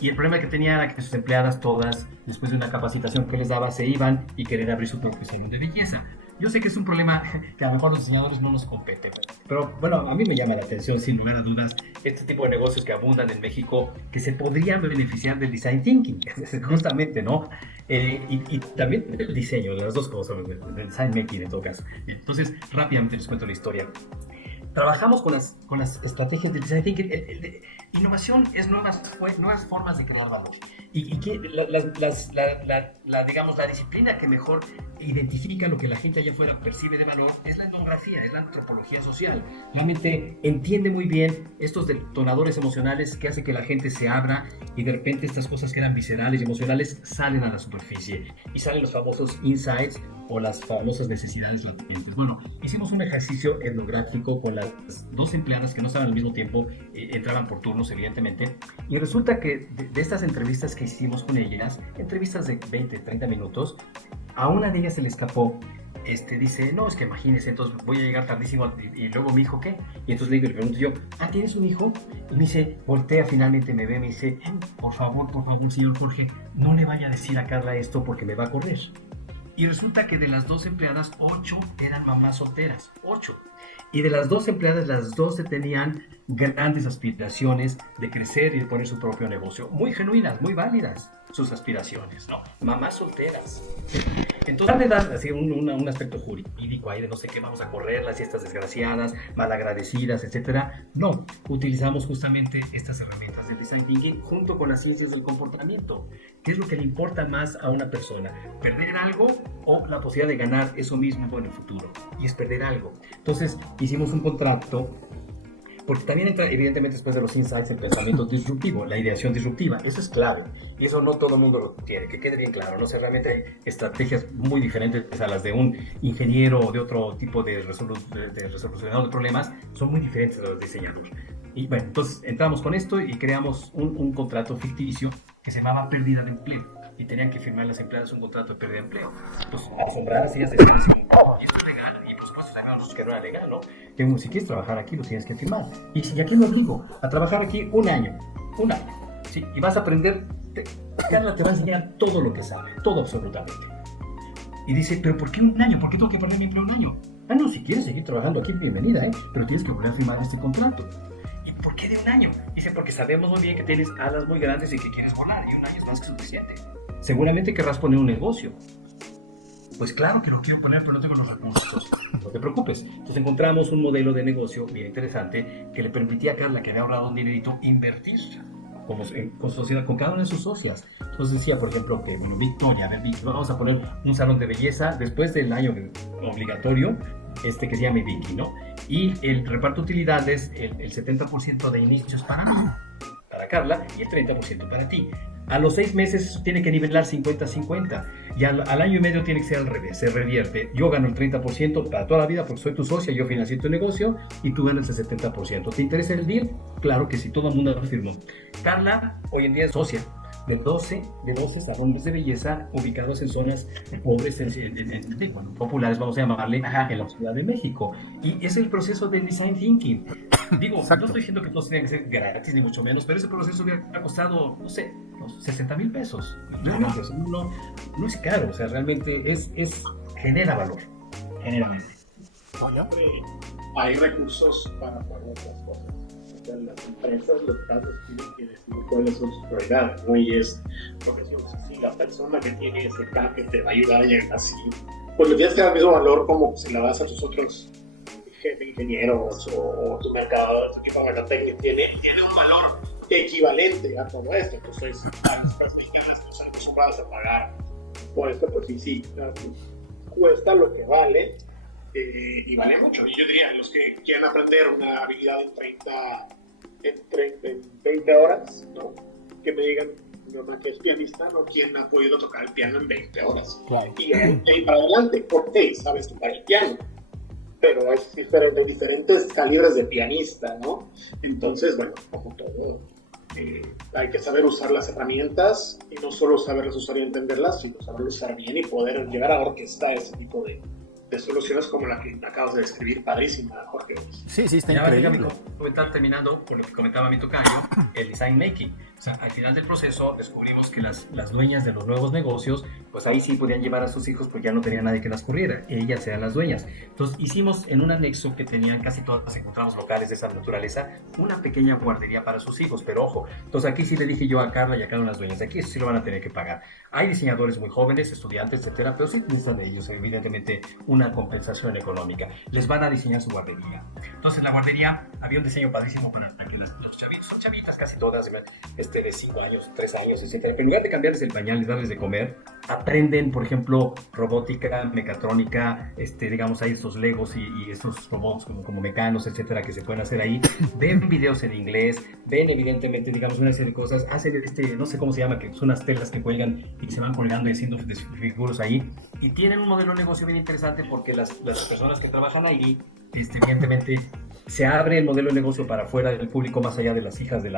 Y el problema que tenía era que sus empleadas todas, después de una capacitación que les daba, se iban y querían abrir su propio salón de belleza. Yo sé que es un problema que a lo mejor los diseñadores no nos compete, pero bueno, a mí me llama la atención, sin lugar a dudas, este tipo de negocios que abundan en México, que se podrían beneficiar del design thinking, justamente, ¿no? y también el diseño, de las dos cosas, el design making en todo caso. Entonces, rápidamente les cuento la historia. Trabajamos con las estrategias del design thinking. Innovación es nuevas formas de crear valor. Y que digamos, la disciplina que mejor identifica lo que la gente allá afuera percibe de valor es la etnografía, es la antropología social. Realmente entiende muy bien estos detonadores emocionales que hace que la gente se abra y de repente estas cosas que eran viscerales y emocionales salen a la superficie y salen los famosos insights o las famosas necesidades latentes. Bueno, hicimos un ejercicio etnográfico con las dos empleadas que no estaban al mismo tiempo, entraban por turnos evidentemente, y resulta que de estas entrevistas que hicimos con ellas, entrevistas de 20, 30 minutos, a una de ellas se le escapó, dice, no, es que imagínese, entonces voy a llegar tardísimo y luego mi hijo, ¿qué? Y entonces le pregunto yo, ¿tienes un hijo? Y me dice, voltea, finalmente me ve, me dice, por favor, señor Jorge, no le vaya a decir a Carla esto porque me va a correr. Y resulta que de las 2 empleadas, 8 eran mamás solteras, 8. Y de las 2 empleadas, las 12 tenían grandes aspiraciones de crecer y de poner su propio negocio. Muy genuinas, muy válidas sus aspiraciones, ¿no? Mamás solteras. Entonces, le dan así un aspecto jurídico ahí de no sé qué, vamos a correrlas y estas desgraciadas, malagradecidas, etcétera. No, utilizamos justamente estas herramientas del design thinking junto con las ciencias del comportamiento. ¿Qué es lo que le importa más a una persona? ¿Perder algo o la posibilidad de ganar eso mismo en el futuro? Y es perder algo. Entonces, hicimos un contrato, porque también entra, evidentemente, después de los insights, el pensamiento disruptivo, la ideación disruptiva. Eso es clave. Y eso no todo el mundo lo tiene, que quede bien claro, ¿no? O sea, realmente hay estrategias muy diferentes a las de un ingeniero o de otro tipo de resolucionador de problemas. Son muy diferentes a los diseñadores. Y bueno, entonces entramos con esto y creamos un contrato ficticio que se llamaba pérdida de empleo. Y tenían que firmar las empleadas un contrato de pérdida de empleo. Pues asombradas ellas decían, y esto es legal. Y por supuesto sabíamos que no era legal, ¿no? Que si quieres trabajar aquí lo tienes que firmar. Y aquí lo digo, a trabajar aquí un año. ¿Sí? Y vas a aprender, Carla te va a enseñar todo lo que sabe, todo absolutamente. Y dice, ¿pero por qué un año? ¿Por qué tengo que perder mi empleo un año? No, si quieres seguir trabajando aquí, bienvenida, pero tienes que volver a firmar este contrato. ¿Y por qué de un año? Dice, porque sabemos muy bien que tienes alas muy grandes y que quieres volar, y un año es más que suficiente. Seguramente querrás poner un negocio. Pues claro que lo quiero poner, pero no tengo los recursos. No te preocupes. Entonces encontramos un modelo de negocio bien interesante que le permitía a Carla, que había ahorrado un dinerito, invertir con sociedad, con cada una de sus socias. Entonces decía, por ejemplo, que Victoria, vamos a poner un salón de belleza después del año obligatorio, que se llame Vicky, ¿no? Y el reparto de utilidades, el 70% de inicios para mí, para Carla, y el 30% para ti. A los 6 meses tiene que nivelar 50-50 y al año y medio tiene que ser al revés, se revierte. Yo gano el 30% para toda la vida porque soy tu socia, yo financio tu negocio y tú ganas el 70%. ¿Te interesa el deal? Claro que sí, todo el mundo lo firmó. Carla hoy en día es socia de 12 salones de belleza ubicados en zonas pobres, populares, vamos a llamarle, en la Ciudad de México. Y es el proceso del design thinking. Digo, no estoy diciendo que todos tienen que ser gratis, ni mucho menos, pero ese proceso hubiera costado, no sé, 60,000 pesos. Realmente, no es caro, o sea, realmente genera valor. Generalmente. Hay recursos para otras cosas. O sea, las empresas, los casos tienen que decir cuáles son sus prioridades, ¿no? Y es lo que decimos así, la persona que tiene ese cambio te va a ayudar a llegar así, pues le tienes que dar el mismo valor como si la das a tus otros jefe ingenieros o tu mercado, tu equipo de mercadotecnia tiene un valor equivalente a todo esto. Entonces, las mexicanas no están acostumbradas a pagar por esto, pues sí, cuesta lo que vale y vale mucho. Y yo diría, los que quieren aprender una habilidad en 20 horas, ¿no? Que me digan, mi mamá que es pianista, ¿no? ¿Quién ha podido tocar el piano en 20 horas? Claro. Y ahí para adelante, ok, sabes tocar el piano, pero es diferente, hay diferentes calibres de pianista, ¿no? Entonces, bueno, como todo, hay que saber usar las herramientas y no solo saberlas usar y entenderlas, sino saberlas usar bien y poder llegar a orquestar ese tipo de soluciones como la que acabas de describir, padrísima, Jorge. Sí, está increíble. Mi comentario terminando por lo que comentaba mi tocayo, el design making. O sea, al final del proceso descubrimos que las dueñas de los nuevos negocios pues ahí sí podían llevar a sus hijos, pues ya no tenía nadie que las corriera, ellas eran las dueñas. Entonces hicimos en un anexo que tenían casi todas, encontramos locales de esa naturaleza, una pequeña guardería para sus hijos, pero ojo, entonces aquí sí le dije yo a Carla y a cada una de las dueñas, de aquí eso sí lo van a tener que pagar. Hay diseñadores muy jóvenes, estudiantes, etcétera, pero sí necesitan de ellos, evidentemente, una compensación económica. Les van a diseñar su guardería. Entonces en la guardería había un diseño padrísimo para que los chavitos, son chavitas casi todas, de 5 años, 3 años, etcétera, pero en lugar de cambiarles el pañal y darles de comer, aprenden, por ejemplo, robótica, mecatrónica, digamos, hay estos legos y estos robots como mecanos, etcétera, que se pueden hacer ahí. Ven videos en inglés, ven evidentemente, digamos, una serie de cosas, hacen no sé cómo se llama, que son unas telas que cuelgan y que se van colgando y haciendo figuras ahí. Y tienen un modelo de negocio bien interesante porque las personas que trabajan ahí, evidentemente, se abre el modelo de negocio para afuera del público, más allá de las hijas del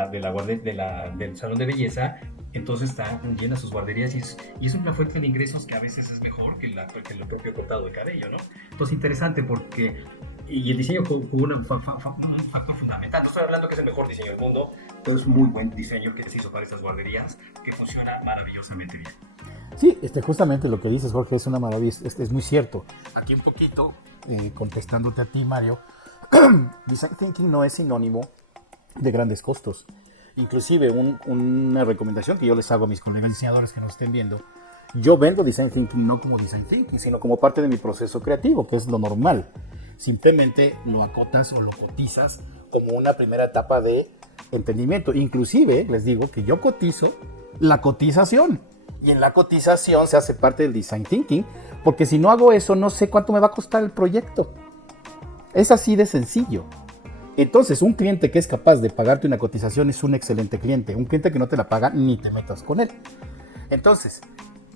salón de belleza. Entonces están llenas sus guarderías y es una fuente de ingresos que a veces es mejor que el propio cortado de cabello, ¿no? Entonces interesante porque y el diseño jugó un factor fundamental. No estoy hablando que es el mejor diseño del mundo, pero es muy buen diseño que se hizo para estas guarderías que funciona maravillosamente bien. Sí, justamente lo que dices, Jorge, es una maravilla, es muy cierto. Aquí un poquito, contestándote a ti, Mario, Design Thinking no es sinónimo de grandes costos. Inclusive una recomendación que yo les hago a mis colegas diseñadores que nos estén viendo, yo vendo Design Thinking no como Design Thinking, sino como parte de mi proceso creativo, que es lo normal. Simplemente lo acotas o lo cotizas como una primera etapa de entendimiento. Inclusive les digo que yo cotizo la cotización. Y en la cotización se hace parte del Design Thinking, porque si no hago eso, no sé cuánto me va a costar el proyecto. Es así de sencillo. Entonces, un cliente que es capaz de pagarte una cotización es un excelente cliente. Un cliente que no te la paga, ni te metas con él. Entonces,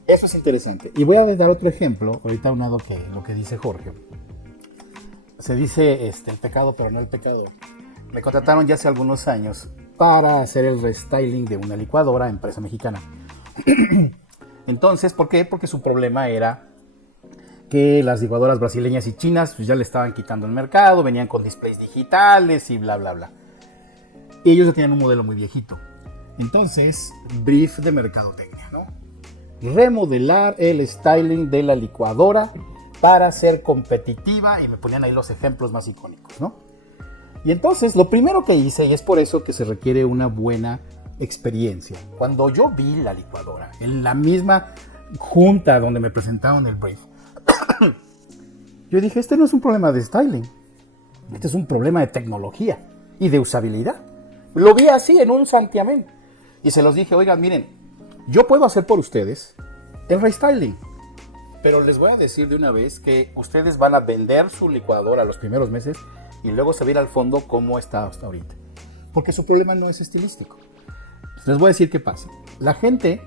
eso es interesante. Y voy a dar otro ejemplo, ahorita aunado lo que dice Jorge. Se dice el pecado, pero no el pecador. Me contrataron ya hace algunos años para hacer el restyling de una licuadora, empresa mexicana. Entonces, ¿por qué? Porque su problema era que las licuadoras brasileñas y chinas pues, ya le estaban quitando el mercado, venían con displays digitales y bla, bla, bla. Y ellos ya tenían un modelo muy viejito. Entonces, brief de mercadotecnia, ¿no? Remodelar el styling de la licuadora para ser competitiva, y me ponían ahí los ejemplos más icónicos, ¿no? Y entonces, lo primero que hice, y es por eso que se requiere una buena experiencia. Cuando yo vi la licuadora, en la misma junta donde me presentaron el brief, yo dije, este no es un problema de styling, este es un problema de tecnología y de usabilidad. Lo vi así en un santiamén y se los dije, oigan, miren, yo puedo hacer por ustedes el restyling, pero les voy a decir de una vez que ustedes van a vender su licuadora los primeros meses y luego saber al fondo cómo está hasta ahorita, porque su problema no es estilístico. Les voy a decir qué pasa. La gente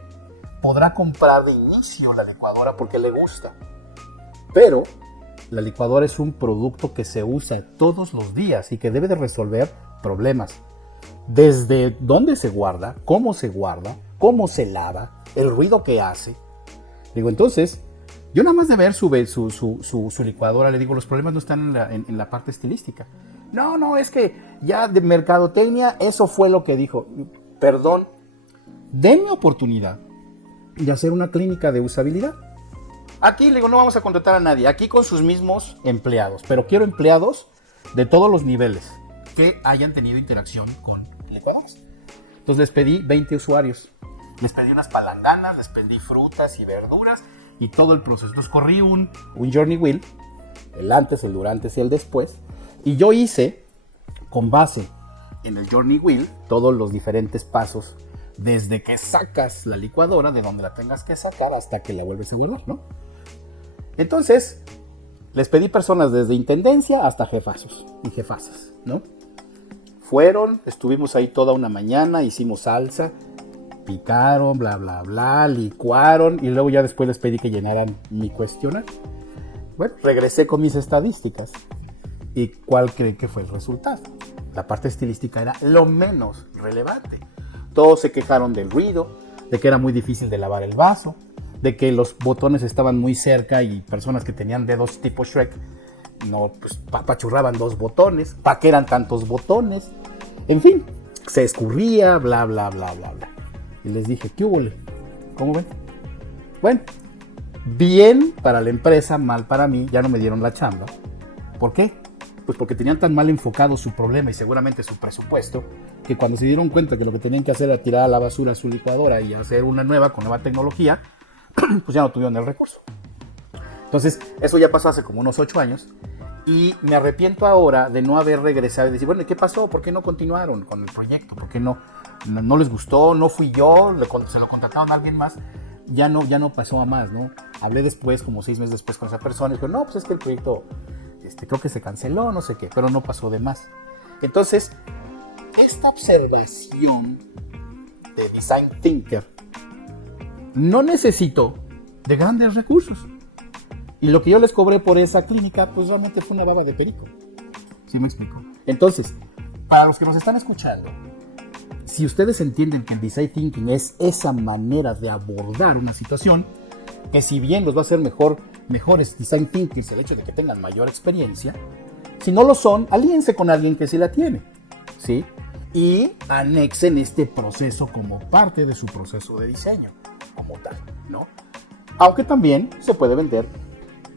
podrá comprar de inicio la licuadora porque le gusta, pero la licuadora es un producto que se usa todos los días y que debe de resolver problemas. Desde dónde se guarda, cómo se lava, el ruido que hace. Digo, entonces, yo nada más de ver su licuadora, le digo, los problemas no están en la parte estilística. No, es que ya de mercadotecnia, eso fue lo que dijo. Perdón, denme oportunidad de hacer una clínica de usabilidad. Aquí le digo, no vamos a contratar a nadie, aquí con sus mismos empleados, pero quiero empleados de todos los niveles que hayan tenido interacción con licuadoras. Entonces les pedí 20 usuarios, les pedí unas palanganas, les pedí frutas y verduras y todo el proceso. Entonces corrí un journey wheel, el antes, el durante y el después, y yo hice con base en el journey wheel todos los diferentes pasos desde que sacas la licuadora de donde la tengas que sacar hasta que la vuelves a guardar, ¿no? Entonces, les pedí personas desde intendencia hasta jefazos y jefazas, ¿no? Fueron, estuvimos ahí toda una mañana, hicimos salsa, picaron, bla, bla, bla, licuaron y luego ya después les pedí que llenaran mi cuestionario. Bueno, regresé con mis estadísticas. ¿Y cuál creen que fue el resultado? La parte estilística era lo menos relevante. Todos se quejaron del ruido, de que era muy difícil de lavar el vaso, de que los botones estaban muy cerca y personas que tenían dedos tipo Shrek no, pues papachurraban 2 botones, ¿para qué eran tantos botones? En fin, se escurría, bla, bla, bla, bla, bla. Y les dije, ¿qué hubo? ¿Cómo ven? Bueno, Bien para la empresa, mal para mí, ya no me dieron la chamba. ¿Por qué? Pues porque tenían tan mal enfocado su problema y seguramente su presupuesto, que cuando se dieron cuenta que lo que tenían que hacer era tirar a la basura su licuadora y hacer una nueva con nueva tecnología, pues ya no tuvieron el recurso. Entonces, eso ya pasó hace como unos 8 años y me arrepiento ahora de no haber regresado y decir, bueno, ¿qué pasó? ¿Por qué no continuaron con el proyecto? ¿Por qué no les gustó? ¿No fui yo? ¿Se lo contrataron a alguien más? Ya no pasó a más, ¿no? Hablé después, como 6 meses después con esa persona y dijo, no, pues es que el proyecto creo que se canceló, no sé qué, pero no pasó de más. Entonces, esta observación de Design Thinker no necesitó de grandes recursos. Y lo que yo les cobré por esa clínica, pues realmente fue una baba de perico. ¿Sí me explico? Entonces, para los que nos están escuchando, si ustedes entienden que el Design Thinking es esa manera de abordar una situación, que si bien los va a hacer mejores Design Thinkers el hecho de que tengan mayor experiencia, si no lo son, alíense con alguien que sí la tiene, ¿sí? Y anexen este proceso como parte de su proceso de diseño, como tal, ¿no? Aunque también se puede vender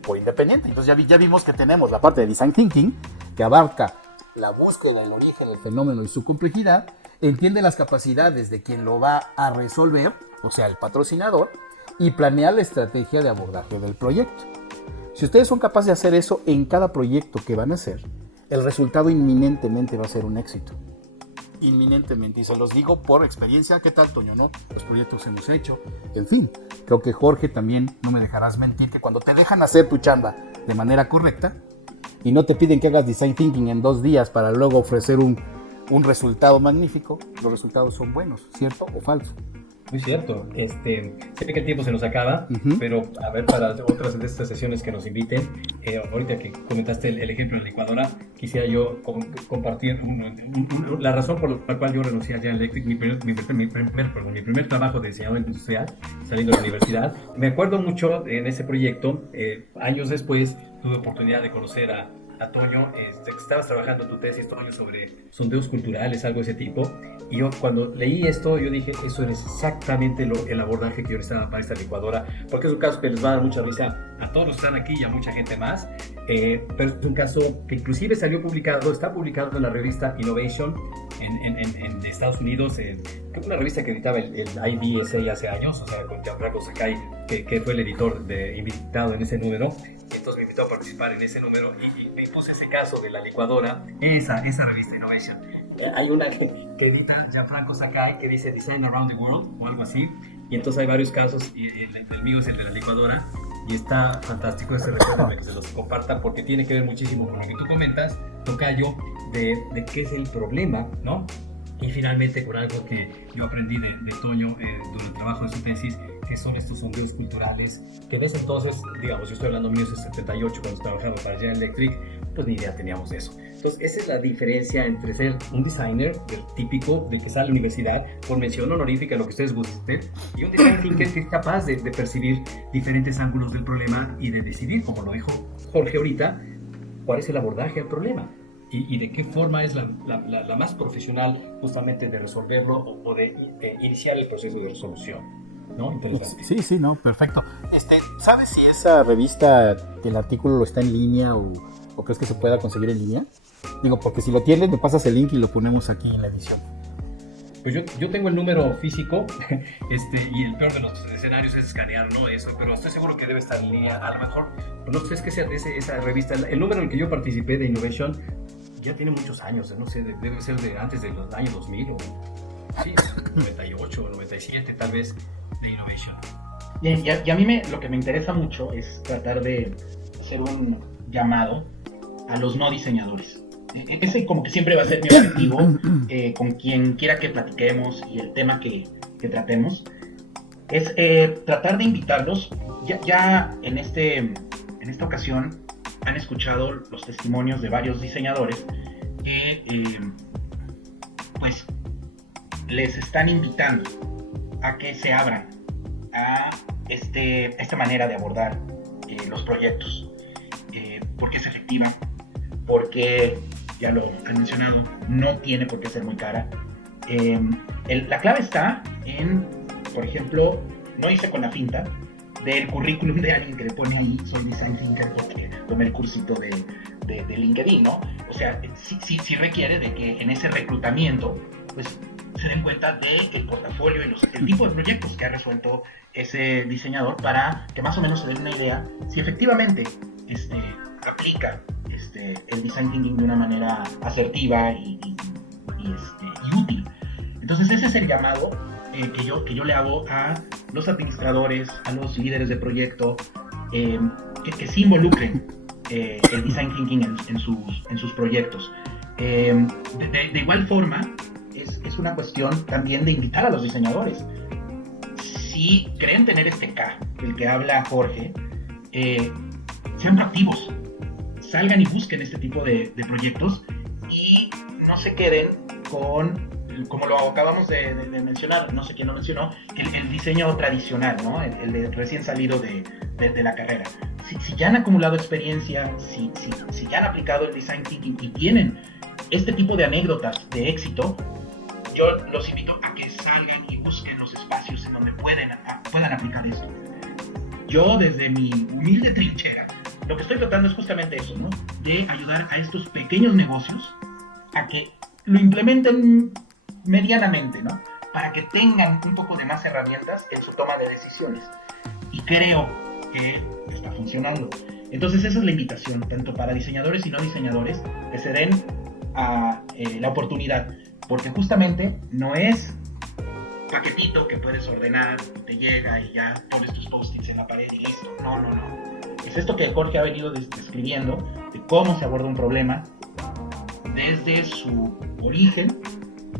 por independiente. Entonces ya vimos que tenemos la parte de Design Thinking, que abarca la búsqueda del origen del fenómeno y su complejidad, entiende las capacidades de quien lo va a resolver, o sea, el patrocinador, y planea la estrategia de abordaje del proyecto. Si ustedes son capaces de hacer eso en cada proyecto que van a hacer, el resultado inminentemente va a ser un éxito. Inminentemente, y se los digo por experiencia. ¿Qué tal, Toño? ¿No? Los proyectos que hemos hecho, en fin, creo que Jorge también no me dejarás mentir que cuando te dejan hacer tu chamba de manera correcta y no te piden que hagas Design Thinking en 2 días para luego ofrecer un resultado magnífico, los resultados son buenos, ¿cierto o falso? Muy cierto. Sé que el tiempo se nos acaba, pero a ver, para otras de estas sesiones que nos inviten, ahorita que comentaste el ejemplo de la licuadora, quisiera yo compartir la razón por la cual yo renuncié a General Electric, mi primer trabajo de diseñador industrial, saliendo de la universidad. Me acuerdo mucho en ese proyecto, años después tuve oportunidad de conocer a Toño, estabas trabajando tu tesis, Toño, sobre sondeos culturales, algo de ese tipo, y yo cuando leí esto, yo dije, eso es exactamente el abordaje que yo necesitaba para esta licuadora, porque es un caso que les va a dar mucha risa a todos los que están aquí y a mucha gente más, pero es un caso que inclusive está publicado en la revista Innovation en Estados Unidos, una revista que editaba el IBSA hace años, o sea, con Gianfranco Sakai, que fue el editor invitado en ese número. Entonces me invitó a participar en ese número y me puse ese caso de la licuadora, esa revista Innovation. Hay una que edita Gianfranco Sakai que dice Design Around the World o algo así, y entonces hay varios casos, y el mío es el de la licuadora, y está fantástico ese recuerdo de que se los comparta porque tiene que ver muchísimo con lo que tú comentas, Tocayo, de qué es el problema, ¿no? Y finalmente con algo que yo aprendí de Toño durante el trabajo de su tesis, que son estos sondeos culturales, que desde entonces, digamos, yo estoy hablando de 1978, cuando trabajaba para General Electric, pues ni idea teníamos de eso. Entonces, esa es la diferencia entre ser un designer, el típico del que sale a la universidad, por mención honorífica, lo que ustedes gusten, y un design thinker que es capaz de percibir diferentes ángulos del problema y de decidir, como lo dijo Jorge ahorita, cuál es el abordaje al problema. Y de qué forma es la más profesional justamente de resolverlo o de iniciar el proceso de resolución, ¿no? Interesante. Sí, no, perfecto. ¿Sabes si esa revista, el artículo está en línea o crees que se pueda conseguir en línea? Digo, porque si lo tienes, me pasas el link y lo ponemos aquí en la edición. Pues yo tengo el número físico, y el peor de los escenarios es escanearlo, eso, pero estoy seguro que debe estar en línea. A lo mejor, no sé, es que esa revista, el número en el que yo participé de Innovation, ya tiene muchos años, no sé, debe ser de antes del año 2000 o sí, 98 o 97 tal vez, de Innovation. Y a mí lo que me interesa mucho es tratar de hacer un llamado a los no diseñadores. Ese como que siempre va a ser mi objetivo, con quien quiera que platiquemos y el tema que tratemos, es tratar de invitarlos. Ya en esta ocasión han escuchado los testimonios de varios diseñadores que pues les están invitando a que se abran a esta manera de abordar los proyectos, porque es efectiva, porque ya lo he mencionado, no tiene por qué ser muy cara. La clave está en, por ejemplo, no irse con la finta del currículum de alguien que le pone ahí, soy design thinker porque tomé el cursito de LinkedIn, ¿no? O sea, sí requiere de que en ese reclutamiento, pues, se den cuenta del portafolio y el tipo de proyectos que ha resuelto ese diseñador para que más o menos se den una idea si efectivamente aplica el design thinking de una manera asertiva y útil. Entonces ese es el llamado que yo le hago a los administradores, a los líderes de proyecto, que sí involucren el design thinking en sus proyectos. De igual forma, es una cuestión también de invitar a los diseñadores. Si creen tener este K, del que habla Jorge, sean proactivos, salgan y busquen este tipo de proyectos y no se queden con, como lo acabamos de mencionar, no sé quién lo mencionó, el diseño tradicional, ¿no? El de recién salido de la carrera. Si ya han acumulado experiencia, si ya han aplicado el design thinking y tienen este tipo de anécdotas de éxito, yo los invito a que salgan y busquen los espacios en donde puedan aplicar esto. Yo, desde mi humilde trinchera, lo que estoy tratando es justamente eso, ¿no? De ayudar a estos pequeños negocios a que lo implementen medianamente, ¿no? Para que tengan un poco de más herramientas en su toma de decisiones. Y creo que está funcionando. Entonces esa es la invitación, tanto para diseñadores y no diseñadores, que se den a la oportunidad. Porque justamente no es paquetito que puedes ordenar, te llega y ya pones tus post-its en la pared y listo. No. Es esto que Jorge ha venido describiendo, de cómo se aborda un problema desde su origen,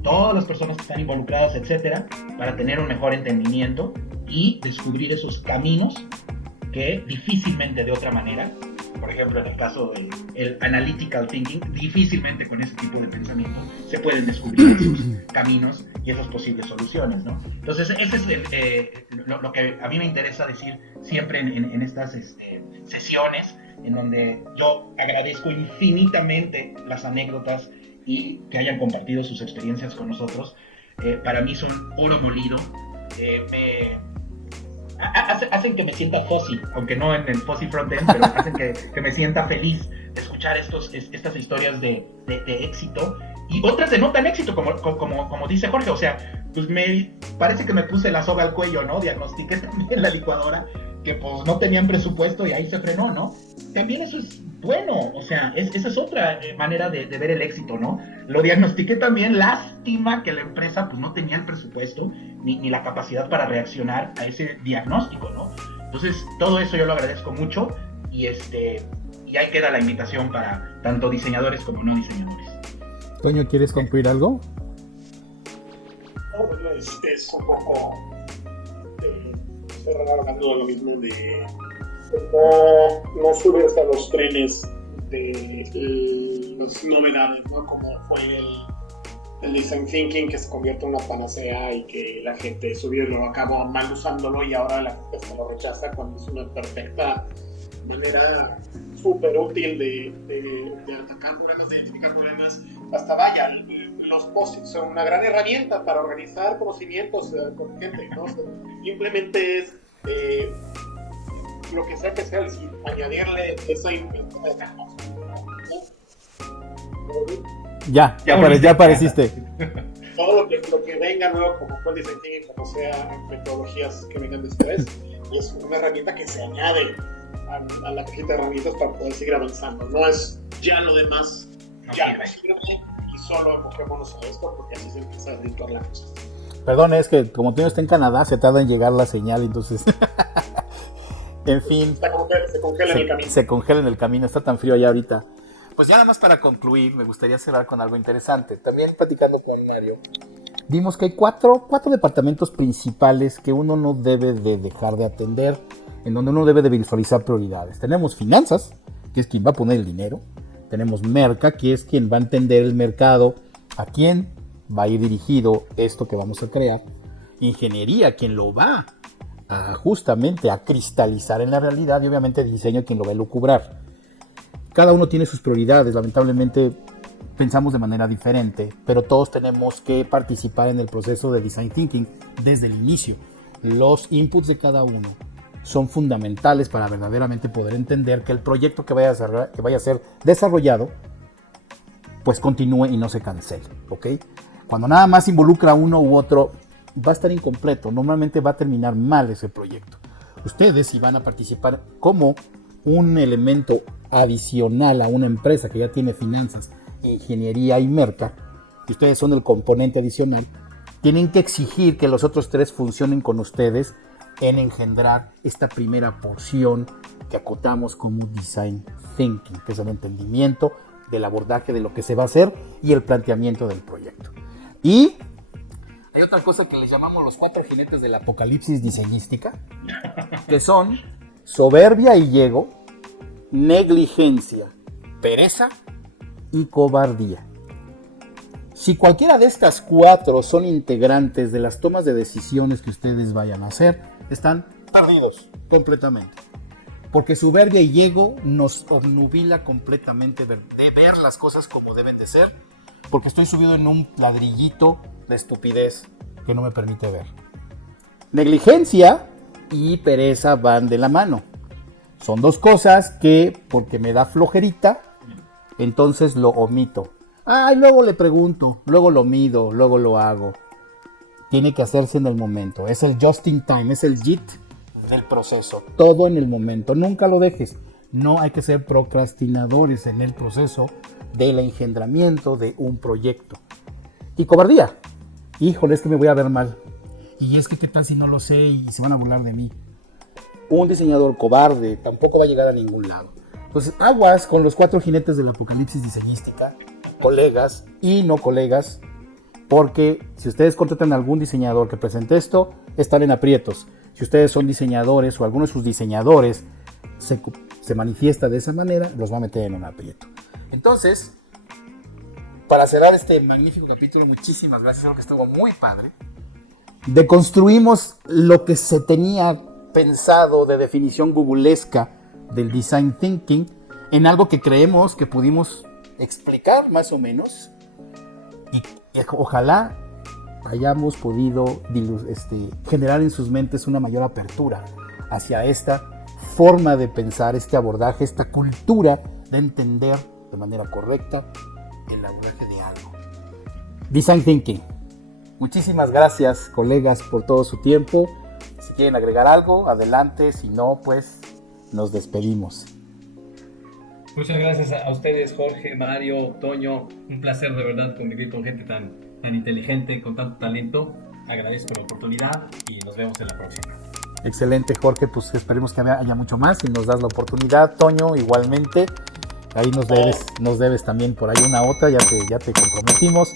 todas las personas que están involucradas, etcétera, para tener un mejor entendimiento y descubrir esos caminos que difícilmente de otra manera, por ejemplo en el caso del analytical thinking, difícilmente con ese tipo de pensamiento se pueden descubrir esos caminos y esas posibles soluciones, ¿no? Entonces ese es lo que a mí me interesa decir siempre en estas sesiones, en donde yo agradezco infinitamente las anécdotas y que hayan compartido sus experiencias con nosotros. Para mí son oro molido. Hacen que me sienta fuzzy, aunque no en el fuzzy frontend, pero hacen que me sienta feliz de escuchar estas historias de éxito y otras de no tan éxito, como dice Jorge. O sea, pues me parece que me puse la soga al cuello, ¿no? Diagnostiqué también la licuadora, que pues no tenían presupuesto y ahí se frenó, ¿no? También eso es bueno, o sea, esa es otra manera de ver el éxito, ¿no? Lo diagnostiqué también, lástima que la empresa pues no tenía el presupuesto ni la capacidad para reaccionar a ese diagnóstico, ¿no? Entonces, todo eso yo lo agradezco mucho y ahí queda la invitación para tanto diseñadores como no diseñadores. Toño, ¿quieres concluir algo? No, pues es un poco cerrar hablando de lo mismo de no subirse a los trenes de las novedades, ¿no? Como fue el design thinking, que se convierte en una panacea y que la gente subió y lo acabó mal usándolo y ahora la gente se lo rechaza cuando es una perfecta manera súper útil de atacar problemas, de identificar problemas. Hasta vaya, los post-its son una gran herramienta para organizar conocimientos con gente, ¿no? Simplemente es lo que sea que sea, si añadirle esa inventaria. Ya apareciste. Todo lo que venga nuevo, como fue el design thinking, como sea metodologías que vengan después, es una herramienta que se añade a la cajita de herramientas para poder seguir avanzando. No es ya lo demás, ya no sirve y solo enfoquémonos en esto, porque así se empieza a desvirtuar la cosa. Perdón, es que como Toño está en Canadá, se tarda en llegar la señal, entonces... En fin, se congela en el camino. Se congela en el camino, está tan frío allá ahorita. Pues ya nada más para concluir, me gustaría cerrar con algo interesante. También platicando con Mario, vimos que hay cuatro departamentos principales que uno no debe de dejar de atender, en donde uno debe de visualizar prioridades. Tenemos finanzas, que es quien va a poner el dinero. Tenemos merca, que es quien va a entender el mercado, a quién va a ir dirigido esto que vamos a crear. Ingeniería, quien lo va justamente a cristalizar en la realidad, y obviamente diseño quien lo va a elucubrar. Cada uno tiene sus prioridades, lamentablemente pensamos de manera diferente, pero todos tenemos que participar en el proceso de design thinking desde el inicio. Los inputs de cada uno son fundamentales para verdaderamente poder entender que el proyecto que vaya a ser desarrollado pues continúe y no se cancele, ¿ok? Cuando nada más involucra a uno u otro, va a estar incompleto, normalmente va a terminar mal ese proyecto. Ustedes, si van a participar como un elemento adicional a una empresa que ya tiene finanzas, ingeniería y merca, y ustedes son el componente adicional, tienen que exigir que los otros tres funcionen con ustedes en engendrar esta primera porción que acotamos como Design Thinking, que es el entendimiento del abordaje de lo que se va a hacer y el planteamiento del proyecto. Y hay otra cosa que les llamamos los 4 jinetes del apocalipsis diseñística, que son soberbia y ego, negligencia, pereza y cobardía. Si cualquiera de estas 4 son integrantes de las tomas de decisiones que ustedes vayan a hacer, están perdidos completamente. Porque soberbia y ego nos obnubila completamente de ver las cosas como deben de ser, porque estoy subido en un ladrillito de estupidez que no me permite ver. Negligencia y pereza van de la mano. Son 2 cosas que, porque me da flojerita, entonces lo omito. Luego le pregunto, luego lo mido, luego lo hago. Tiene que hacerse en el momento. Es el just in time, es el JIT del proceso. Todo en el momento. Nunca lo dejes. No hay que ser procrastinadores en el proceso del engendramiento de un proyecto. Y cobardía. Híjole, es que me voy a ver mal. Y es que qué tal si no lo sé y se van a burlar de mí. Un diseñador cobarde tampoco va a llegar a ningún lado. Entonces, aguas con los 4 jinetes del apocalipsis diseñística, colegas y no colegas, porque si ustedes contratan a algún diseñador que presente esto, están en aprietos. Si ustedes son diseñadores o alguno de sus diseñadores se manifiesta de esa manera, los va a meter en un aprieto. Entonces, para cerrar este magnífico capítulo, muchísimas gracias, creo que estuvo muy padre. Deconstruimos lo que se tenía pensado de definición googlesca del design thinking en algo que creemos que pudimos explicar más o menos, y ojalá hayamos podido generar en sus mentes una mayor apertura hacia esta forma de pensar, este abordaje, esta cultura de entender de manera correcta el abordaje de algo. Design Thinking. Muchísimas gracias, colegas, por todo su tiempo. Si quieren agregar algo, adelante. Si no, pues nos despedimos. Muchas gracias a ustedes, Jorge, Mario, Toño. Un placer de verdad convivir con gente tan inteligente, con tanto talento. Agradezco la oportunidad y nos vemos en la próxima. Excelente, Jorge. Pues esperemos que haya mucho más y nos das la oportunidad. Toño, igualmente. Ahí nos debes también por ahí una otra, ya te comprometimos.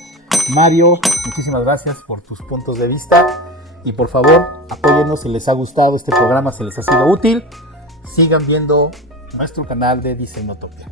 Mario, muchísimas gracias por tus puntos de vista. Y por favor, apóyennos si les ha gustado este programa, si les ha sido útil. Sigan viendo nuestro canal de Diseñotopia.